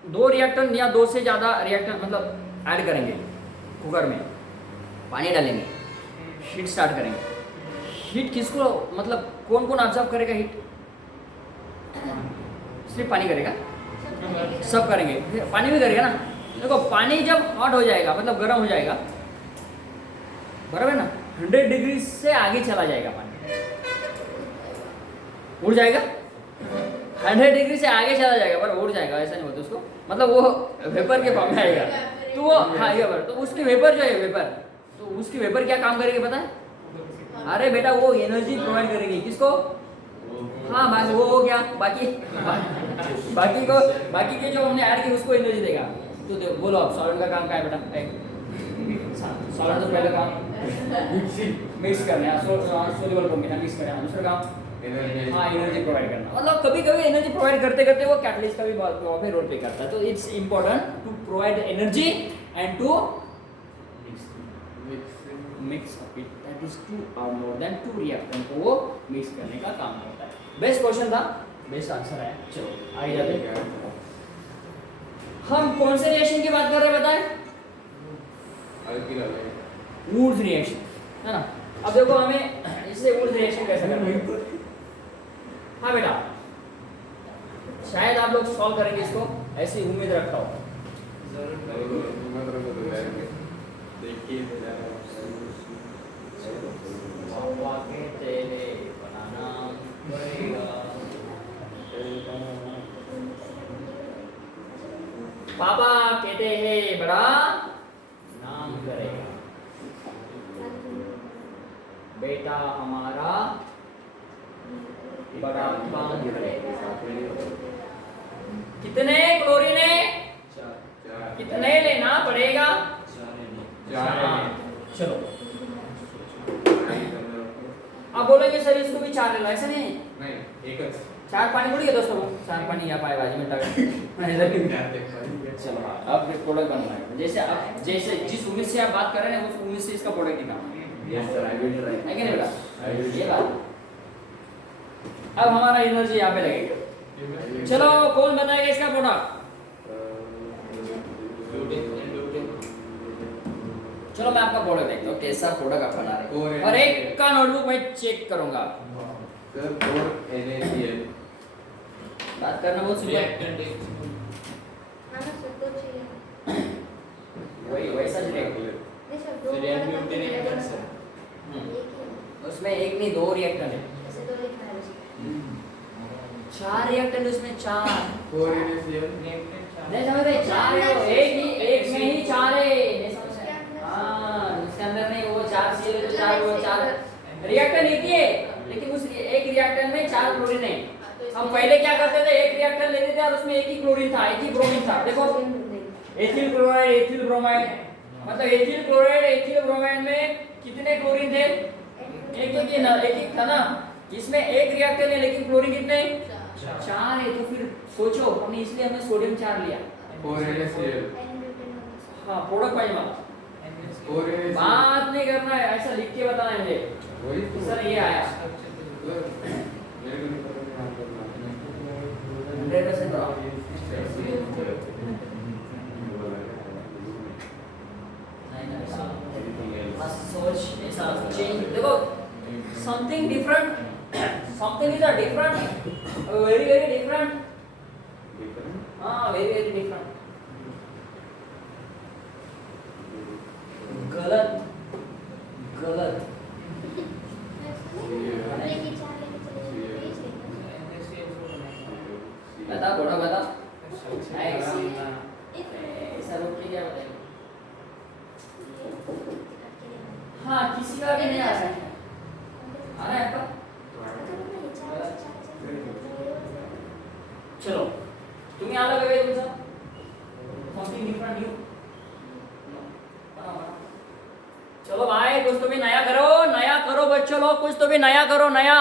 दो रिएक्टर या दो से ज़्यादा रिएक्टर मतलब ऐड करेंगे कुकर में, पानी डालेंगे, हीट स्टार्ट करेंगे। हीट किसको मतलब कौन कौन ऑब्जर्व करेगा? हीट सिर्फ पानी करेगा? सब करेंगे। पानी भी करेगा ना। देखो पानी जब हॉट हो जाएगा मतलब गर्म हो जाएगा, बराबर है ना, 100 डिग्री से आगे चला जाएगा पानी, उड़ जाएगा। 100 डिग्री से आगे चला जाएगा पर उड़ जाएगा, ऐसा नहीं होता उसको, मतलब वो वेपर के फॉर्म में आएगा। तो वो हाँ ये तो उसकी वेपर जो है वेपर, तो उसकी वेपर क्या काम करेगी पता है? अरे बेटा वो एनर्जी प्रोवाइड करेगी। किसको? हाँ बाकी वो हो गया, बाकी के जो हमने ऐड की उसको एनर्जी देगा। तो बोलो आप सॉल्वेंट का काम क्या है बेटा? सॉल्वेंट तो पहले काम मिक्स करना है, सोल्यूबल को मिक्स करना है। दूसरा काम हाँ एनर्जी प्रोवाइड करना। मतलब कभी कभी एनर्जी प्रोवाइड करते करते वो कैटलिस्ट का भी बहुत रोल प्ले करता है। तो it's important to provide energy and to mix up it, that is 2 और मोर देन 2 रिएक्टेंट को वो मिक्स करने का काम करता है। बेस्ट क्वेश्चन था, बेस्ट आंसर है। चलो आगे जाते हैं। हम कौन से रिएक्शन की बात कर रहे हैं बताएं? वुड्स रिएक्शन, है ना। अब देखो हमें इससे वुड्स रिएक्शन कैसे करना है। हाँ बेटा शायद आप लोग सॉल्व करेंगे इसको, ऐसी उम्मीद रखता हूँ। पापा कहते हैं बड़ा नाम करेगा, बेटा हमारा बड़ा काम करेगा। कितने क्लोरीन है अनुसार इसको भी 4 ले लो, ऐसा नहीं नहीं एकच 4 पानी थोड़ी है दोस्तों, 4 पानी या पाए भाजी में टाका चलो हाँ, अब प्रोडक्ट बनना है। जैसे जिस उम्मीद से आप बात कर रहे हैं उस उम्मीद से इसका प्रोडक्ट निकालना yes sir I will try है कि नहीं बेटा, ये बात। अब हमारा एनर्जी यहाँ पे लगेगा। चलो कौन बनाएगा इसका प्रोडक्ट? चलो मैं आपका प्रोडक्ट देखता हूँ कैसा प्रोडक्ट आप बना रहे हैं, और एक का नोटबुक मैं चेक करूंगा। सर 4NaCl बात करना बहुत सिंपल, वही वैसा ही रहेगा। उसमें एक नहीं 2 रिएक्टर है, 4 रिएक्टर उसमें 4 4NaCl नहीं समझ रहे, 4 है वो, एक में ही 4 है, हाँ उसके अंदर नहीं, वो 4 सीएल तो 4 वो 4 रिएक्टर लेती है, लेकिन उस एक रिएक्टर में 4 क्लोरीन है। हम पहले क्या करते थे, एक रिएक्टर लेते थे और उसमें एक ही क्लोरीन था, एक ही ब्रोमीन था। देखो एथिल क्लोराइड एथिल ब्रोमाइड, मतलब एथिल क्लोराइड एथिल ब्रोमाइड में कितने क्लोरीन थे? एक था ना। इसमें एक रिएक्टर है लेकिन क्लोरीन कितने? 4 है। तो फिर सोचो, हमने इसलिए हमने सोडियम 4 लिया। 4NaCl हाँ प्रोडक्ट वाइज बात नहीं करना है, ऐसा लिख के बताना है मुझे। वही सर ये आया मेरे को नहीं पता यहाँ पर 100% बराबर। सोच ऐसा चेंज, देखो something different, something is a different, very very different, हाँ वेरी वेरी डिफरेंट। गलत गलत बता थोड़ा बता, ऐसा रोक के क्या बताएंगे? हाँ किसी का भी नहीं आ सकता, आ रहा है आपका? चलो तुम्हें अलग है तुमचा समथिंग डिफरेंट यू। चलो भाई कुछ तो भी नया करो बच्चों लोग, कुछ तो भी नया करो, नया।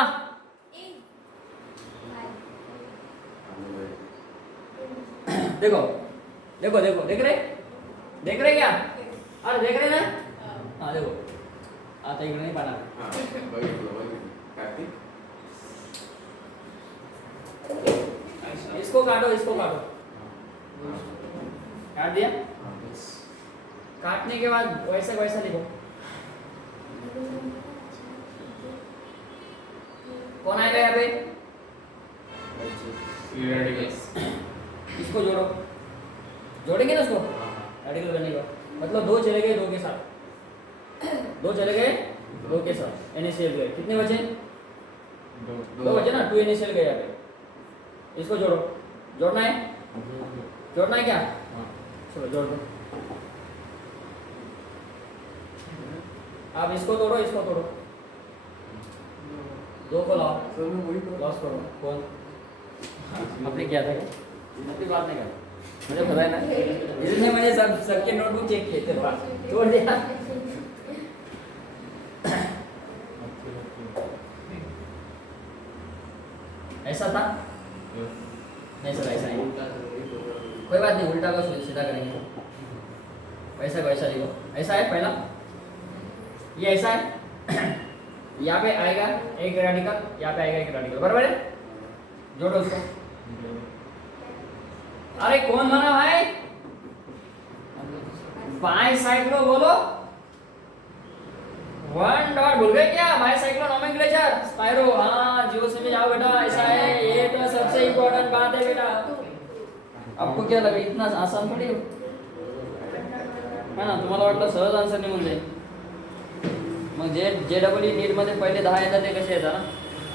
देखो देखो देखो देख रहे क्या? अरे देख रहे ना? हाँ देखो आता इकडे नहीं पाना। हाँ बघितलं कार्तिक इसको काटो काट दिया। काटने के बाद वैसा वैसा लिखो। कौन आएगा यहाँ पे? इसको जोड़ो, जोड़ेंगे ना उसको रेडिकल करने के बाद, मतलब 2 चले गए 2 के साथ, 2 चले गए 2 के साथ, NaCl गए, कितने बचे? 2 बचे ना, 2 NaCl गए यहाँ पे। इसको जोड़ो, जोड़ना है क्या? चलो जोड़ दो। आप इसको तोड़ो 2 को लाओ, लॉस करो। कौन आपने किया था क्या? अपनी बात नहीं कर, मुझे पता है ना, इसलिए मैंने सबके नोटबुक चेक किए थे, छोड़ दिया। ऐसा था नहीं सर, ऐसा नहीं, कोई बात नहीं, उल्टा को सीधा करेंगे। वैसा वैसा लिखो, ऐसा है पहला, ये ऐसा है, यहाँ पे आएगा एक रेडिकल, यहाँ पे आएगा एक रेडिकल, बराबर है? जोड़ो उसको। अरे कौन बना भाई? बाइसाइक्लो बोलो, 1 डॉट भूल गए क्या? बाइसाइक्लो नोमेनक्लेचर स्पाइरो, हाँ जियो से में जाओ बेटा, ऐसा है, ये तो सबसे इम्पोर्टेंट बात है बेटा। आपको क्या लगे इतना आसान थोड़ी है ना? तुम्हाला वाटलं सहज आन्सर निघून जाईल, मग JEE नीट मध्ये पहिले 10 येतात ते कसे येतात ना,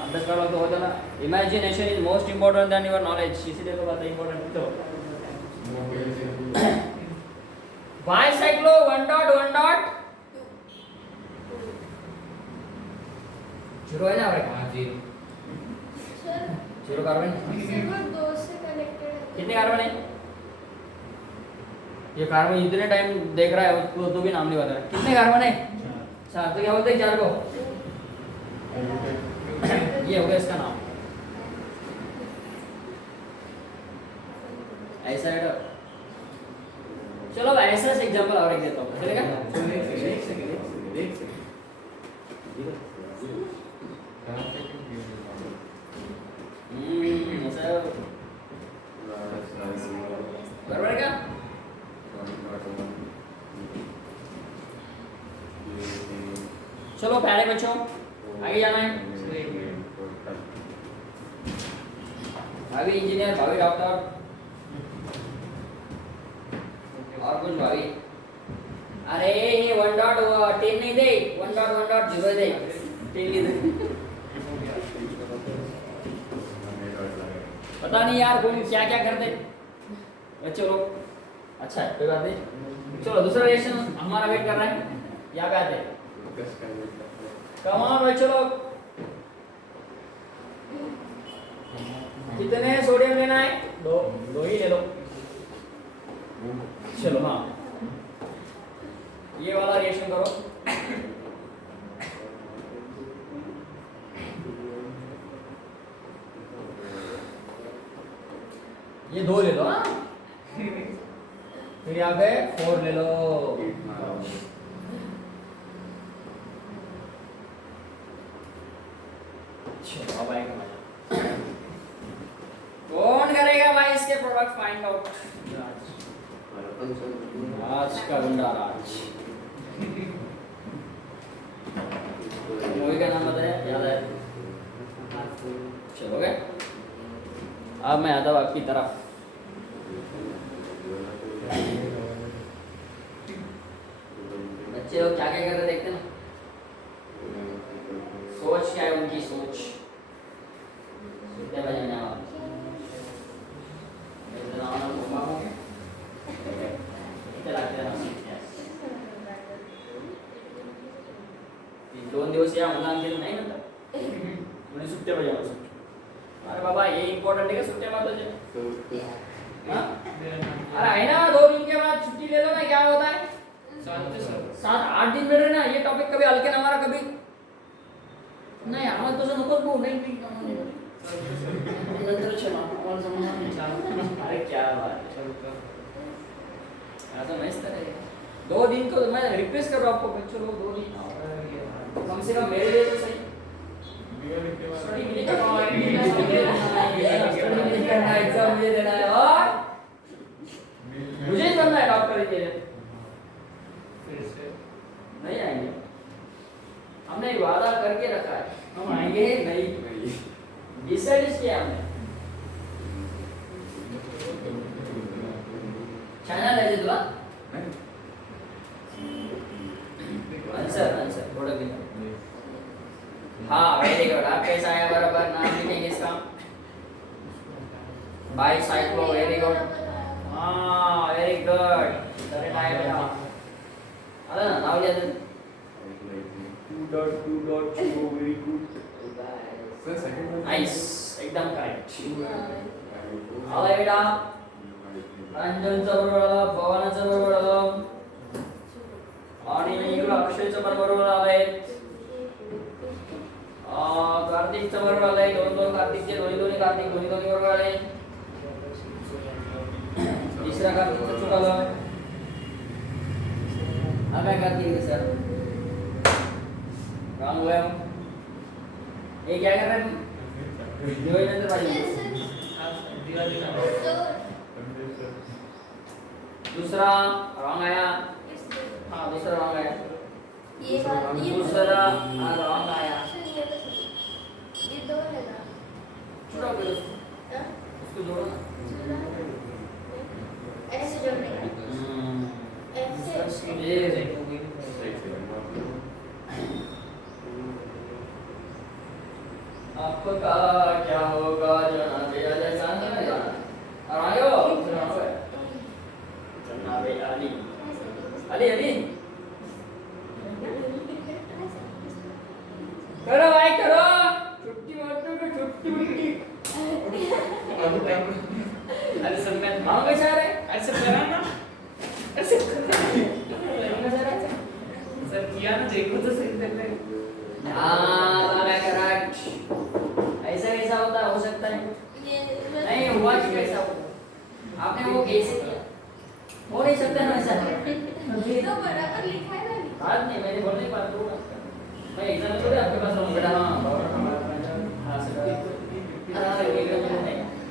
अभ्यास करावा लागतो होता ना। Imagination is most important than your knowledge, इसीलिए तो बात इम्पॉर्टंट है। बाइसाइक्लो 1 डॉट 1 डॉट 0 है ना आपके? 0 कार्बन, कितने कार्बन है? ये कार्बन इतने टाइम देख रहा है उसको तो भी नाम नहीं बता रहा, कितने कार्बन है? 4, तो क्या बोलते हैं 4 को? ये हो गया इसका नाम। ऐसा है। चलो अब ऐसा से एग्जांपल और एक देता हूँ, चलेगा? एक सेकंड ऐसा बराबर क्या? चलो प्यारे बच्चों आगे जाना है। भाभी इंजीनियर, भाभी डॉक्टर, और कुछ भाभी। अरे ये 1.10 नहीं दे, 1.1.0 दे, 10 नहीं दे। पता नहीं यार कौन क्या क्या करते बच्चों लोग। अच्छा है, कोई बात नहीं। चलो दूसरा रिएक्शन हमारा वेट कर रहा है, यहाँ पे आते हैं। कम ऑन बच्चों लोग, कितने सोडियम लेना है? दो ही ले लो। चलो हाँ, ये वाला रिएक्शन करो। ये 2 ले लो हाँ। फिर यहाँ पे 4 ले लो। चलो अब आएगा मजा। कौन करेगा भाई इसके प्रोडक्ट फाइंड आउट? आज का गुंडा राज। मूवी का नाम बताया, याद है? चलो गए। अब मैं आता हूँ आपकी तरफ। बच्चे लोग क्या क्या कर रहे देखते ना, सोच क्या है उनकी सोच। सुनते बजाने वाला दोन दिवस या मुलांचे नाही म्हणतात म्हणजे सुट्ट्या पाहिजे मला सुट्टी। अरे बाबा ये इम्पोर्टेंट है क्या सुट्ट्या महत्वाचे? हाँ? अरे है ना 2 दिन के बाद छुट्टी ले लो ना, क्या होता है? 7-8 दिन मिळ ना। ये टॉपिक कभी हलके ना मारा कभी नाही, आम्हाला तसं नकोच भाऊ, नाही नंतर चला आम्हाला समजणार नाही। अरे क्या बात है, ऐसा मस्त है। 2 दिन तो मैं रिक्वेस्ट कर रहा हूँ आपको बच्चों लोग, 2 दिन कम से कम मेरे लिए तो सही। स्टडी भी करना है, एग्जाम मुझे देना है और मुझे ही बनना है डॉक्टर इंजीनियर। नहीं आएंगे, हमने वादा करके रखा है, हम आएंगे नहीं, डिसाइड किया हमने। चैनल है जितना आंसर थोड़ा भी। हाँ वेरी गुड, आप कैसा आया बराबर, नाम लिखेंगे इसका बाई साइक्लो। वेरी गुड, हाँ वेरी गुड, करेक्ट आया बेटा। अरे ना नाव लिया 2.2.2 वेरी गुड, नाइस, एकदम करेक्ट। आला बेटा, अंजनचा बरोबर आला, भवानाचा बरोबर आला आणि इकडे अक्षयचं बरोबर आलंय, कार्तिकचं बरोबर आलंय, 2 कार्तिकचे, दोन्ही कार्तिक दोन्ही बरोबर आले। तीसरा कार्तिकचं चूक आलं। हा काय कार्तिक है सर? रॉन्ग हुआ। ये क्या कर रहा है? दिवाली में तो दूसरा रॉन्ग आया। हाँ दूसरा रॉन्ग आया, दूसरा रॉन्ग आया। ये 2 लगा, छोड़ो फिर उसको जोड़ो ना, ऐसे जोड़ने का, ऐसे ये आपका क्या होगा जनाबे अली जान ना जाना। और आयो जनाबे अली अली अली करो भाई करो, छुट्टी मत करो, छुट्टी अरे सब मैं मांग कैसा रे, ऐसे करा ना, ऐसे सर किया ना, देखो तो सही लग रहा है। हाँ मैं करेक्ट। बेसिक हो नहीं सकता ना ऐसा तो बराबर लिखा है ना आज नहीं मैंने बोलने की बात करूँ मैं एग्जाम में थोड़ी आपके पास रहूँ बेटा हाँ बाबा हमारा हाँ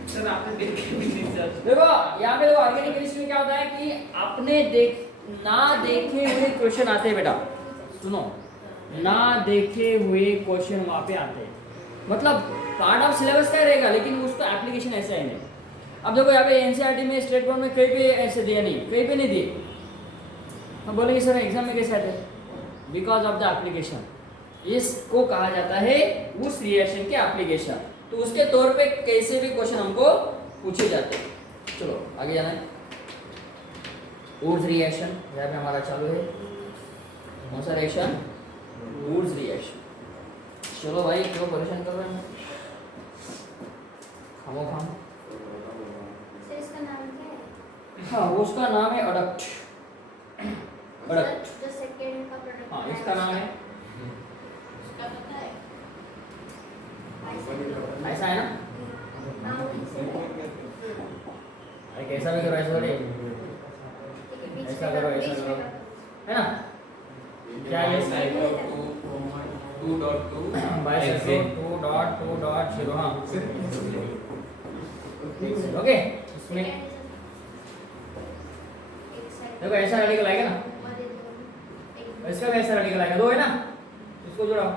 सर आपने देख के भी नहीं सर देखो यहाँ पे देखो ऑर्गेनिक केमिस्ट्री में क्या होता है कि आपने ना देखे हुए क्वेश्चन आते हैं बेटा सुनो ना देखे हुए क्वेश्चन वहाँ पे आते हैं मतलब पार्ट ऑफ सिलेबस का रहेगा लेकिन उसका एप्लीकेशन ऐसा है नहीं। अब देखो यहाँ पे एनसीईआरटी में स्टेट बोर्ड में कहीं पे ऐसे दिया नहीं कहीं पे नहीं दिए हम बोलेंगे सर एग्जाम में कैसे आते बिकॉज ऑफ द एप्लीकेशन इसको कहा जाता है उस रिएक्शन के एप्लीकेशन तो उसके तौर पे कैसे भी क्वेश्चन हमको पूछे जाते हैं। चलो आगे जाना है वुड्स रिएक्शन यहाँ पे हमारा चालू है कौन सा रिएक्शन वुड्स रिएक्शन। चलो भाई क्यों परेशान कर रहे हैं खामो खाम सर इसका नाम क्या है हाँ उसका नाम है अडक्ट अडक्ट जो सेकंड का प्रोडक्ट हाँ इसका नाम है उसका पता है ऐसा है ना हाँ अरे कैसा भी करो ऐसा थोड़ी ऐसा करो ऐसा करो है ना क्या ये to dot to by second 2.2.0 हाँ ओके इसमें देखो ऐसा रेडिकल आएगा ना इसका भी ऐसा रेडिकल आएगा दो है ना इसको जोड़ो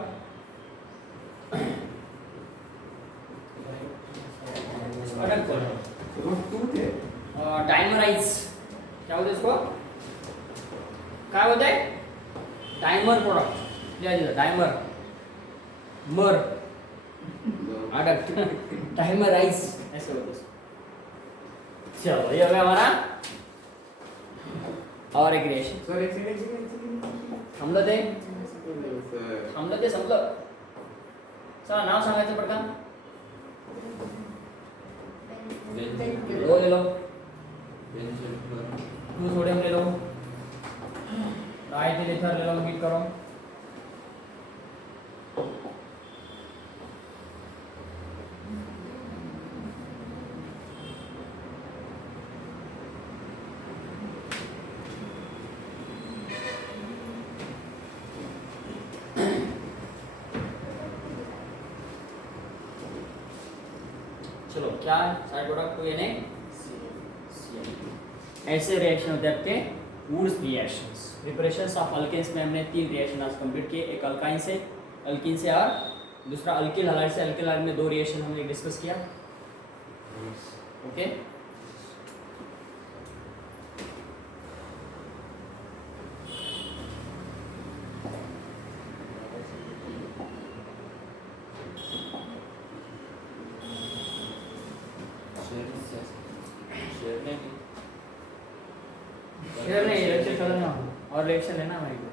डाइमराइज क्या होता है इसको क्या होता है डाइमर प्रोडक्ट लिया जाता डाइमर मर अडक्ट डाइमराइज ऐसे होता है। चलो ये हो गया हमारा और एक रिएक्शन सर एक सेकंड थांबलं ते सर थांबलं ते संपलं चला नाव सांगायचं पटकन दो ले लो टू सोडियम ले लो डाइथिल ईथर ले लो हीट करो चलो क्या साइड प्रोडक्ट टू यानी ऐसे रिएक्शन होते हैं आपके Wurtz reactions preparations of alkanes में हमने 3 रिएक्शन आज कंप्लीट किए एक अल्काइन से और दूसरा अल्किल हैलाइड से अल्किल हैलाइड में 2 रिएक्शन हमने डिस्कस किया ओके शेयर नहीं लेक्चर करना और लेक्चर लेना मेरे को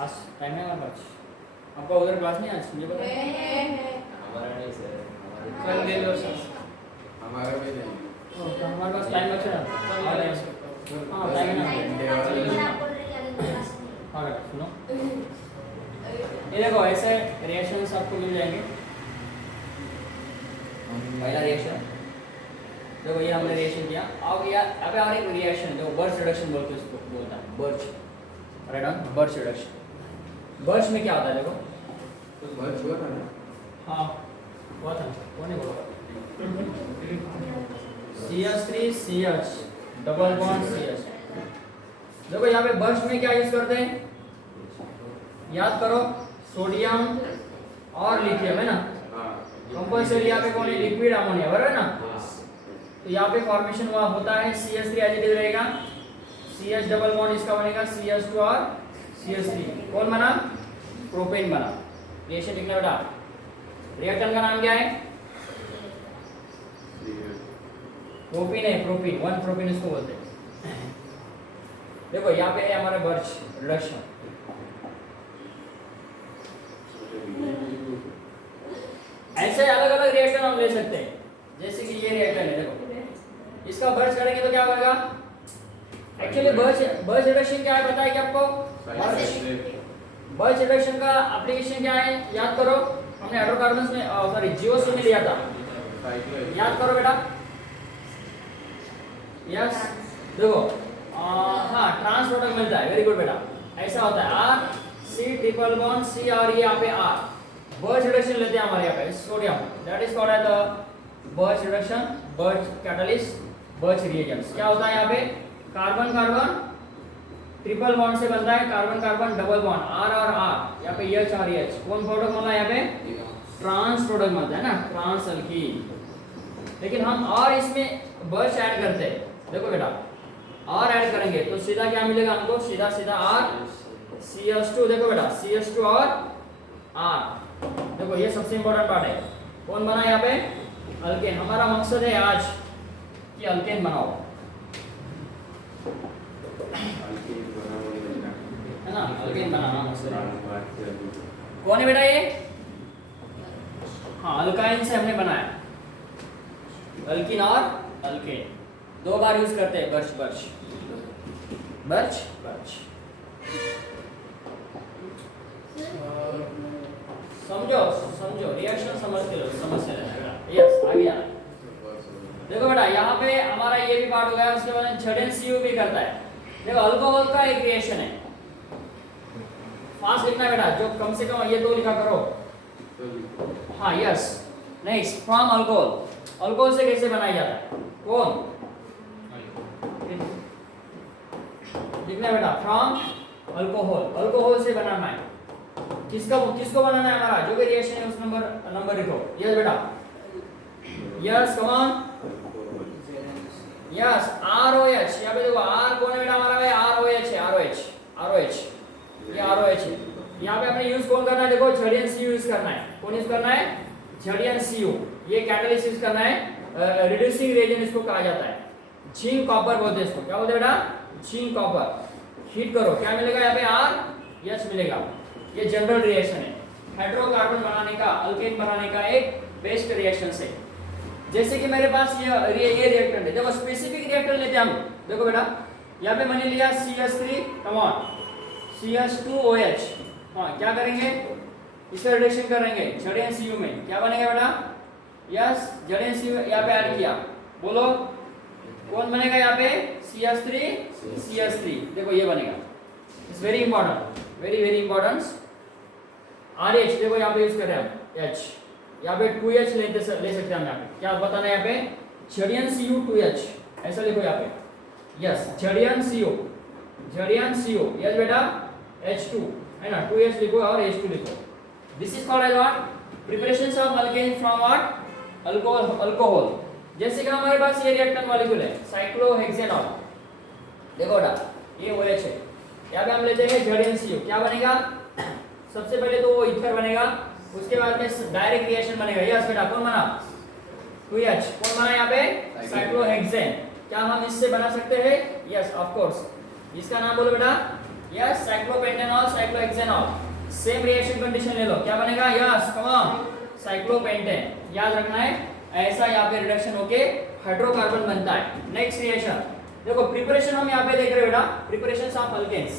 आज टाइम है हमारे पास आपका उधर क्लास नहीं आज मुझे पता है हमारा नहीं सर कल ले लो सर हमारा भी नहीं तो हमारे पास टाइम बचा है हाँ टाइम है ना हाँ बेटा सुनो ये देखो ऐसे रिएक्शंस आपको मिल जाएंगे पहला रिएक्शन देखो ये हमने रिएक्शन किया अब अबे और एक रिएक्शन देखो बर्च रिडक्शन बोलते हैं इसको बोलता है birch right on birch reduction birch में क्या होता है देखो तो बच हुआ था ना हाँ हुआ था कौन है बोला CH3CH डबल बॉन्ड CH देखो यहाँ पे बर्च में क्या यूज करते हैं याद करो सोडियम और लिथियम है ना हाँ कंपल्सरी यहाँ पे कौन है लिक्विड अमोनिया बराबर है ना तो यहाँ पे फॉर्मेशन हुआ होता है CH3 एज इट इज रहेगा CH डबल बॉन्ड इसका बनेगा CH2 और CH3 कौन बना प्रोपेन बना रिएक्शन लिखना बेटा रिएक्टेंट का नाम क्या है प्रोपीन है प्रोपीन 1 प्रोपीन इसको बोलते हैं देखो यहाँ पे है हमारा बर्च रिडक्शन ऐसे अलग अलग रिएक्शन हम ले सकते हैं जैसे कि ये रिएक्शन है देखो इसका बर्च करेंगे तो क्या होगा एक्चुअली बर्च रिडक्शन क्या है बताया क्या आपको बर्च रिडक्शन का एप्लीकेशन क्या है याद करो हमने हाइड्रोकार्बन्स में सॉरी जीओसी में लिया था याद करो बेटा यस देखो हाँ ट्रांस प्रोडक्ट मिलता है, वेरी गुड बेटा। ऐसा होता है R C triple bond C और ये यहाँ पे आर बर्च रिडक्शन लेते हैं हमारे यहाँ पे sodium, that is called as the Birch reduction, Birch catalyst, Birch reagents. क्या होता है यहाँ पे कार्बन कार्बन ट्रिपल बॉन्ड से बनता है carbon carbon double bond R और आर, यहाँ पे एच और एच कौन प्रोडक्ट मिला है यहाँ पे ट्रांस प्रोडक्ट मिलता है ना, ट्रांस अल्कीन। लेकिन हम और इसमें बर्च ऐड करते हैं, देखो बेटा और ऐड करेंगे तो सीधा क्या मिलेगा हमको, सीधा सीधा आर CH2, देखो बेटा CH2 और R, देखो ये सबसे इंपॉर्टेंट पार्ट है। कौन बना यहाँ पे अल्केन। हमारा मकसद है आज कि अल्केन बनाओ, है ना, अल्केन बनाना मकसद है। कौन है बेटा ये, हाँ अल्काइन से हमने बनाया, अल्किन और अल्केन दो बार यूज करते हैं, बर्च बर्च बर्च बर्च। समझो समझो रिएक्शन समझ के लो, समझ से लेना। यस आगे आना। देखो बेटा यहाँ पे हमारा ये भी पार्ट हो गया, उसके बाद ZnCU भी करता है। देखो अल्कोहल का एक रिएक्शन है, फास्ट लिखना बेटा, जो कम से कम ये दो लिखा करो। हाँ yes next from alcohol, alcohol से कैसे बनाया जाता है, कौन लिखना बेटा फ्रॉम अल्कोहल, अल्कोहल से बनाना है। किसको बनाना है हमारा, जो भी रिएक्शन है उस नंबर लिखो। यस बेटा yes come on yes ROH, यहाँ पे देखो R कौन है बेटा हमारा भाई, ROH है, ROH ये ROH है। यहाँ पे अपने यूज कौन करना है, देखो ZnCU यूज करना है। कौन यूज करना है, ZnCU, ये कैटलिस्ट यूज करना है, रिड्यूसिंग रिएजेंट इसको कहा जाता है। जिंक कॉपर बोलते हैं इसको, क्या बोलते हैं बेटा जिंक कॉपर। हीट करो क्या मिलेगा यहाँ पे R मिलेगा। ये जनरल रिएक्शन है, हाइड्रोकार्बन बनाने का, अल्केन बनाने का एक बेस्ट रिएक्शन है। जैसे कि मेरे पास ये रिएक्टेंट है, देखो स्पेसिफिक रिएक्टेंट लेते हैं हम। देखो बेटा यहाँ पे मैंने लिया CH3 कम ऑन CH2OH, हाँ क्या करेंगे इसका रिडक्शन करेंगे ZnCU में, क्या बनेगा बेटा यस ZnCU यहाँ पे ऐड किया, बोलो कौन बनेगा यहाँ पे CH3, देखो ये बनेगा। It's very important, very very important. RH देखो यहाँ पे यूज कर रहे हैं हम H, यहाँ पे 2H ले सकते हैं हम। यहाँ पे क्या बताना है, यहाँ पे ZnCU 2H ऐसा लिखो यहाँ पे। यस ZnCU यस बेटा H2 है ना, 2H लिखो और H2 लिखो। This is called as what, preparations of alkane from what alcohol. जैसे कि हमारे पास ये रिएक्टेंट मॉलिक्यूल है साइक्लोहेक्सेनॉल, देखो बेटा ये OH है, यहाँ पे हम लेते हैं ZnCU, क्या बनेगा सबसे पहले तो वो ईथर बनेगा, उसके बाद में डायरेक्ट रिएक्शन बनेगा। यस बेटा कौन बना 2H, कौन बना यहाँ पे साइक्लोहेक्सेन। क्या हम इससे बना सकते हैं, यस ऑफ कोर्स, इसका नाम बोलो बेटा yes cyclopentanol cyclohexanol. Same reaction condition ले लो, क्या बनेगा यस कम ऑन साइक्लोपेंटेन, याद रखना है। ऐसा यहाँ पे रिडक्शन होके हाइड्रोकार्बन बनता है। नेक्स्ट रिएक्शन देखो, प्रिपरेशन हम यहाँ पे देख रहे हो बेटा, प्रिपरेशन ऑफ अल्केन्स।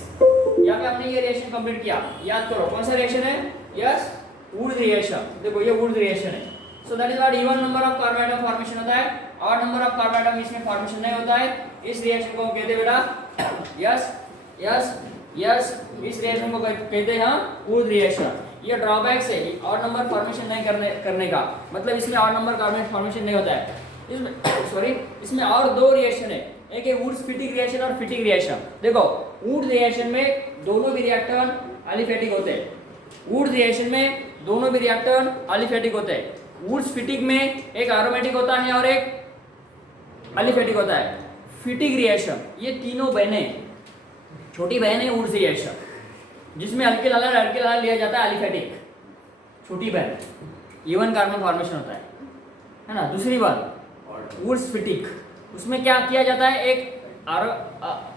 यहाँ पे हमने ये रिएक्शन कंप्लीट किया, याद करो कौन सा रिएक्शन है, यस वुड रिएक्शन। देखो ये वुड रिएक्शन है, सो that is what even number of carbon atom formation होता है, odd number of carbon atom इसमें फॉर्मेशन नहीं होता है। इस रिएक्शन को कहते हैं बेटा यस यस यस इस रिएक्शन को कहते हैं वुड रिएक्शन। ये ड्रॉबैक्स है, ऑड नंबर फॉर्मेशन नहीं करने का, मतलब इसमें ऑड नंबर कार्बन फॉर्मेशन नहीं होता है। इसमें सॉरी इसमें और दो रिएक्शन है, एक है वुड्स फिटिक रिएक्शन और फिटिक रिएक्शन। देखो वुड रिएक्शन में दोनों भी रिएक्टर एलिफेटिक होते हैं, वुड रिएक्शन में दोनों भी रिएक्टर एलिफेटिक होते हैं। वुड्स फिटिक में एक एरोमेटिक होता है और एक एलिफेटिक होता है। फिटिक रिएक्शन ये तीनों बहनें छोटी बहन है वुड्स रिएक्शन, जिसमें अल्किल हलाइड लिया जाता है एलिफेटिक, छोटी बहन, इवन कार्बन फॉर्मेशन होता है ना। दूसरी बात वुड्स फिटिक, उसमें क्या किया जाता है, एक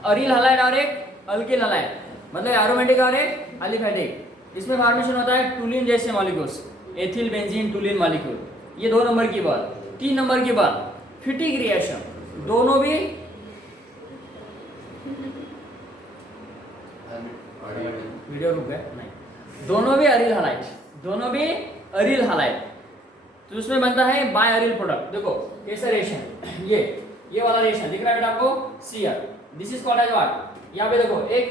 अरिल हलाइड और एक अल्किल हलाइड, मतलब एरोमेटिक और एक एलिफेटिक। इसमें फॉर्मेशन होता है टूलिन जैसे मॉलिक्यूल्स, एथिल बेंजीन टूलिन मॉलिक्यूल। ये 2 नंबर की बात। 3 नंबर की बात फिटिक रिएक्शन, दोनों भी वीडियो रुक गया नहीं, दोनों भी अरिल हलाइड, दोनों भी अरिल हलाइड, तो उसमें बनता है बाय अरिल प्रोडक्ट। देखो कैसा रिएक्शन, ये वाला रिएक्शन दिख रहा है बेटा आपको, शियर, this is called as what, यहाँ पे देखो एक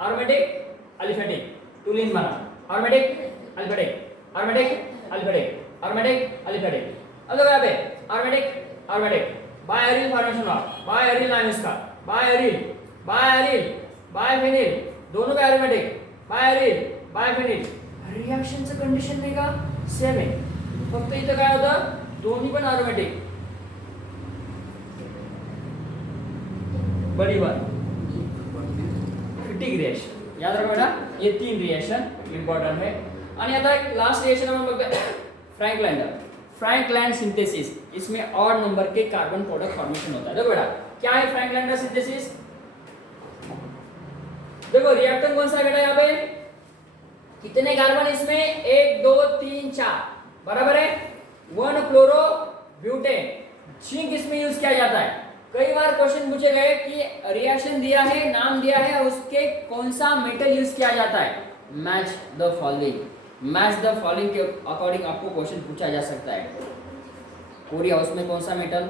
एरोमेटिक अलिफेटिक टूलिन बना, aromatic aliphatic aromatic aliphatic aromatic aliphatic. अब देखो यहाँ पे एरोमेटिक एरोमेटिक बायरिल फॉर्मेशन हुआ, बायरिल नाम इसका, बायरिल बायरिल बायफेनिल, दोनों का एरोमेटिक, बायरिल बायफेनिल, रिएक्शनचं कंडिशन नाही का सेम आहे, फक्त इथं काय होतं दोन्ही पण एरोमेटिक। बड़ी बात फिटिक रिएक्शन याद रखो बेटा, ये 3 रिएक्शन इंपॉर्टेंट है। आणि आता एक लास्ट रिएक्शन आपण बघूया फ्रँकलँडर, फ्रँकलँड सिंथेसिस, इसमें ऑड नंबर के कार्बन प्रोडक्ट फॉर्मेशन होता है। देखो बेटा क्या है फ्रँकलँडर सिंथेसिस, देखो रिएक्टर कौन सा है बेटा, यहाँ पे कितने कार्बन इसमें 1 2 3 4 बराबर है, 1 क्लोरो ब्यूटेन, जिंक इसमें यूज किया जाता है। कई बार क्वेश्चन पूछे गए कि रिएक्शन दिया है, नाम दिया है, उसके कौन सा मेटल यूज किया जाता है, match the following, match the following के अकॉर्डिंग आपको क्वेश्चन पूछा जा सकता है। कोरी हाउस में कौन सा मेटल,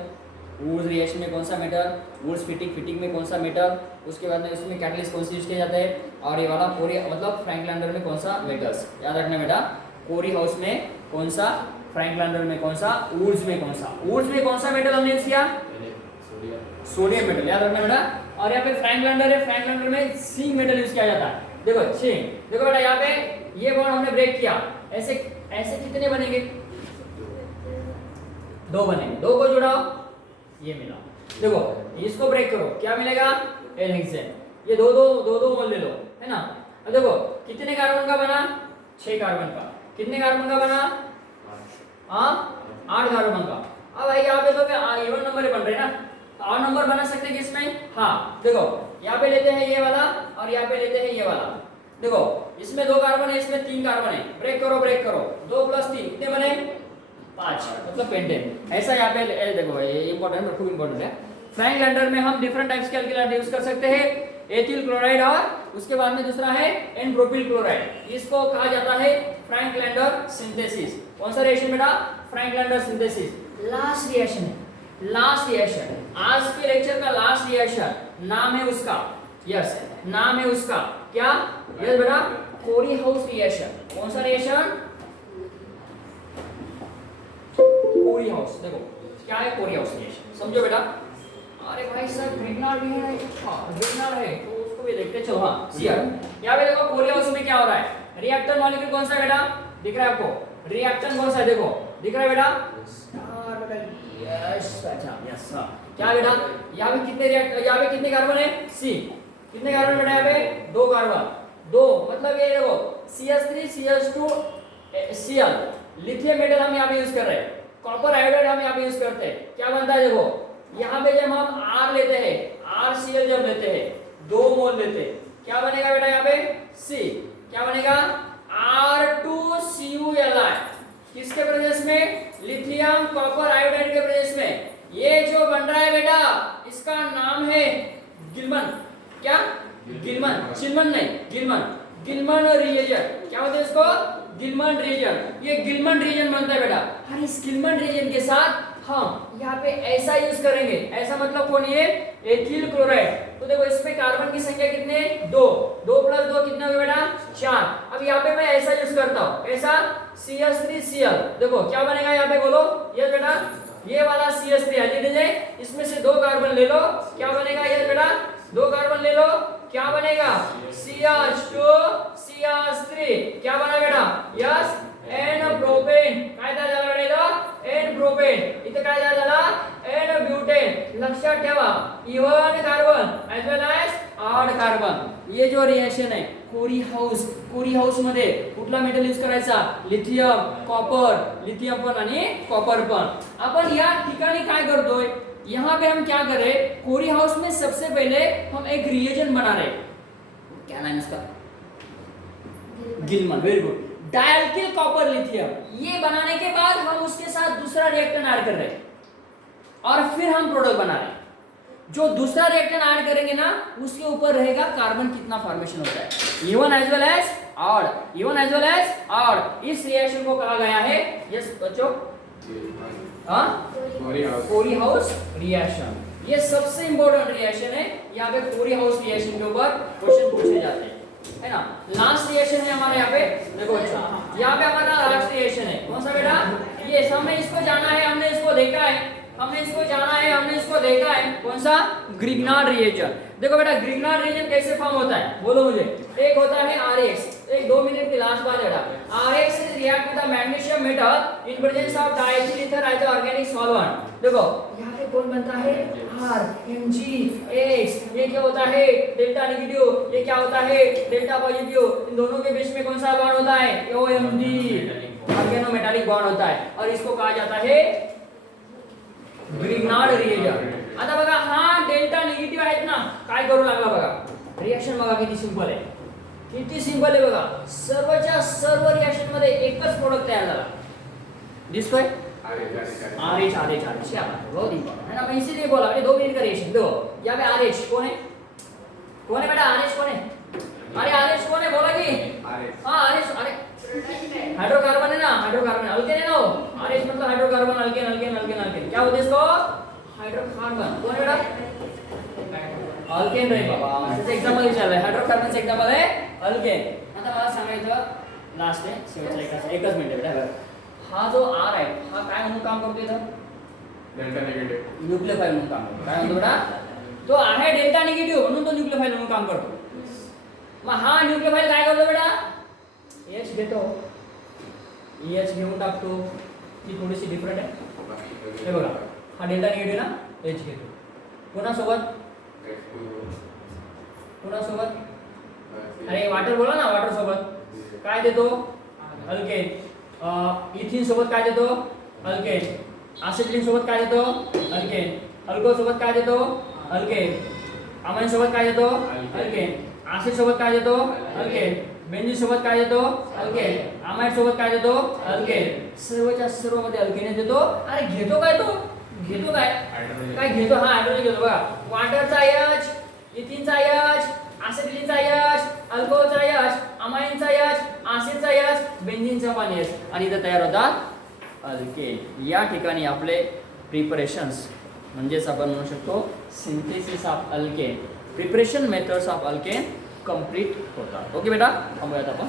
वुड्स रिएक्शन में कौन सा मेटल, वुड्स फिटिंग फिटिंग में कौन सा मेटल, उसके बाद में उसमें कैटलिस्ट कौन सी यूज किया जाता है, और ये वाला कोरी मतलब फ्रैंकलैंडर में कौन सा मेटल्स, याद रखना बेटा, कोरी हाउस में कौन सा, फ्रैंकलैंडर में कौन सा, वुड्स में कौन सा, वुड्स में कौन सा मेटल हमने यूज किया, सोडियम मेटल, याद रखना बेटा। और यहाँ पे फ्रैंकलैंडर है, फ्रैंकलैंडर में जिंक मेटल यूज किया जाता है। देखो जिंक, देखो बेटा यहाँ पे ये बॉन्ड हमने ब्रेक किया, ऐसे ऐसे कितने बनेंगे, 2 बनेंगे, 2 को जुड़ाओ ये मिला, देखो इसको ब्रेक करो क्या मिलेगा, एल हेक्सेन, ये दो मोल ले लो है ना। अब देखो कितने कार्बन का बना, 6 कार्बन का, कितने कार्बन का बना, 8 कार्बन का। अब भाई यहाँ पे तो इवन नंबर बन रहे ना, 8 नंबर बना सकते हैं किसमें, हाँ देखो यहाँ पे लेते हैं ये वाला और यहाँ पे लेते हैं ये वाला, देखो इसमें 2 कार्बन है, इसमें 3 कार्बन है, ब्रेक करो 2 + 3 कितने बने, 5, मतलब पेंटेन। ऐसा यहाँ पे देखो ये इंपॉर्टेंट है, खूब इंपॉर्टेंट है। फ्रैंकलैंडर में हम डिफरेंट टाइप्स के अल्किलाइड यूज कर सकते हैं, एथिल क्लोराइड और उसके बाद में दूसरा है एन प्रोपिल क्लोराइड, इसको कहा जाता है फ्रैंकलैंडर सिंथेसिस। कौन सा रिएक्शन बेटा, फ्रैंकलैंडर सिंथेसिस। लास्ट रिएक्शन है, लास्ट रिएक्शन, आज के लेक्चर का लास्ट रिएक्शन, नाम है उसका, यस नाम है उसका क्या, यस बेटा, कोरी हाउस रिएक्शन। कौन सा रिएक्शन, कोरी हाउस। देखो क्या है कोरी हाउस रिएक्शन, समझो बेटा। अरे भाई साहब ग्रिग्नार्ड भी है, हाँ ग्रिग्नार्ड है तो उसको भी देखते चलो। हाँ सीआर, यहाँ पे देखो कोरी हाउस में क्या हो रहा है, रिएक्टर मॉलिक्यूल कौन सा है बेटा, दिख रहा है आपको, रिएक्टेंट कौन सा है, देखो दिख रहा है बेटा, यस अच्छा यस हाँ। क्या बेटा यहाँ पे कितने रिएक्टर, यहाँ पे कितने कार्बन है, सी, कितने कार्बन बेटा यहाँ पे, 2 कार्बन, 2 मतलब ये देखो CH3 CH2 Cl, lithium metal हम यहाँ पे यूज कर रहे हैं, कॉपर आयोडाइड हम यहाँ पे यूज करते हैं। क्या बनता है देखो, यहाँ पे जब हम R लेते हैं, RCl जब लेते हैं, 2 मोल लेते हैं, क्या बनेगा बेटा यहाँ पे, C, क्या बनेगा R2CuLi, किसके प्रेजेंस में, लिथियम कॉपर आयोडाइड के प्रेजेंस में। ये जो बन रहा है बेटा इसका नाम है गिलमन, क्या गिलमन, चिलमन नहीं गिलमन, गिलमन रिएजन। क्या होता है इसको, गिलमन रिएजन, ये गिलमन रिएजन बनता है बेटा। और इस गिलमन रिएजन के साथ हम यहाँ पे ऐसा यूज करेंगे, ऐसा मतलब कौन, ये एथिल क्लोराइड। तो देखो इसमें कार्बन की संख्या कितने, 2, 2 + 2 कितने हो गए बेटा, 4। अब यहाँ पे मैं ऐसा यूज करता हूँ, ऐसा CH3Cl, देखो क्या बनेगा यहाँ पे बोलो, ये बेटा ये वाला CH3 है, लीजिए इसमें से 2 कार्बन ले लो, क्या बनेगा ये बेटा, 2 कार्बन ले लो, क्या बनेगा CH2 CH3, क्या बना बेटा, यस एन प्रोपेन, काय तयार झाला बेटा इथं, एन प्रोपेन, इथं काय तयार झाला, एन ब्यूटेन। लक्षात ठेवा even carbon as well as odd carbon. ये जो रिएक्शन आहे कोरी हाउस, कोरी हाउस मध्ये कुठला मेटल यूज करायचा, लिथियम कॉपर, लिथियम पण आणि कॉपर पण। आपण या ठिकाणी काय करतोय, यहाँ पे हम क्या कर रहे हैं, कोरी हाउस में सबसे पहले हम एक रिएजेंट बना रहे हैं, क्या नाम है इसका, गिलमन, वेरी गुड, डायल्किल कॉपर लिथियम। ये बनाने के बाद हम उसके साथ दूसरा रिएक्टेंट ऐड कर रहे हैं और फिर हम प्रोडक्ट बना रहे हैं। जो दूसरा रिएक्टेंट ऐड करेंगे ना उसके ऊपर रहेगा कार्बन कितना फॉर्मेशन होता है, even as well as odd, even as well as odd. इस रिएक्शन को कहा गया है, यस बच्चों, हाँ कोरी हाउस रिएक्शन। ये सबसे इंपॉर्टेंट रिएक्शन है, यहाँ पे पूरी हाउस रिएक्शन के ऊपर क्वेश्चन पूछे जाते हैं, है ना। लास्ट रिएक्शन है हमारा यहाँ पे, देखो अच्छा यहाँ पे हमारा लास्ट रिएक्शन है, कौन सा बेटा, ये हमने इसको जाना है, हमने इसको देखा है, हमने इसको जाना है, हमने इसको देखा है, कौन सा, ग्रिग्नार्ड रिएक्शन। देखो बेटा ग्रिग्नार्ड रिएक्शन कैसे फॉर्म होता है, बोलो मुझे। एक होता है RX, एक 2 मिनट की लास्ट बात बेटा, RX is react with the magnesium metal in presence of diethyl ether as organic solvent. देखो यहाँ पे कौन बनता है, RMgX, ये क्या होता है, डेल्टा नेगेटिव, ये क्या होता है, डेल्टा पॉजिटिव, इन दोनों के बीच में कौन सा बॉन्ड होता है, OMG, ऑर्गेनोमेटालिक बॉन्ड होता है, और इसको कहा जाता है ग्रिग्नार्ड रिएक्शन। आता बघा हा डेल्टा निगेटिव्ह आहेत ना, काय करू लागला बघा, रिएक्शन बघा किती सिंपल आहे, किती सिंपल आहे बघा, सर्वच्या सर्व रिएक्शन मध्ये एकच प्रोडक्ट तयार झाला, दिसतोय RH बहुत इंपॉर्टेंट है ना, मैं इसीलिए बोला मैंने 2 मिनट का रिएक्शन। दो यहाँ पे RH कौन है, कौन है बेटा, RH कौन है, अरे RH कौन है बोला कि, हाँ RH, अरे हाइड्रोकार्बन है ना, हाइड्रोकार्बन अल्केन है ना वो, RH मतलब hydrocarbon, alkane alkane alkane alkane, क्या होते इसको, हाइड्रोकार्बन, कौन है बेटा, अल्केन रे बाबा, त्याचं एक्झाम्पल विचारलंय, हायड्रोकार्बनचं एक्झाम्पल आहे अल्केन। आता मला सांगायचं लास्ट आहे, शेवटचा एकच मिनिट बेटा, हा जो R आहे हा काय म्हणून काम करतो इथं, डेल्टा निगेटिव्ह, न्यूक्लियोफाइल म्हणून काम करतो, काय म्हणतो बेटा, तो आहे डेल्टा निगेटिव्ह म्हणून तो न्यूक्लियोफाइल म्हणून काम करतो। मग हा न्यूक्लियोफाइल काय करतो बेटा, H घेतो, H घेऊन टाकतो, ती थोडीशी डिफरंट आहे, हे बघा हा डेल्टा निगेटिव्ह ना, H घेतो, पुन्हा सोबत, पुन्हा सोबत, अरे वाटर बोला ना, वाटर सोबत काय देतो, अल्केन, इथिन सोबत काय देतो, अल्केन, एसिटिलीन सोबत काय देतो, अल्केन, अल्कोहल सोबत काय देतो, अल्केन, अमाइन सोबत काय देतो, अल्केन, एसिड सोबत काय देतो, अल्केन, बेंझीन सोबत काय देतो, अल्केन, अमाइड सोबत काय देतो, अल्केन, सर्वच्या सर्व मध्ये अल्केन देतो। अरे घेतो काय तो, घेतो काय, काय घेतो, हा हायड्रोजन घेतो बघा, वाटरचा H, इथिनचा H, एसिटिलीनचा H, अल्कोहलचा H, अमाइनचा H, एसिडचा H, बेंझीनचा पण H, आणि इथे तयार होतात अल्केन। या ठिकाणी आपले प्रिपरेशन्स म्हणजेच आपण म्हणू शकतो synthesis of alkane, preparation methods of alkane complete होतात। ओके बेटा, थांबूयात आपण।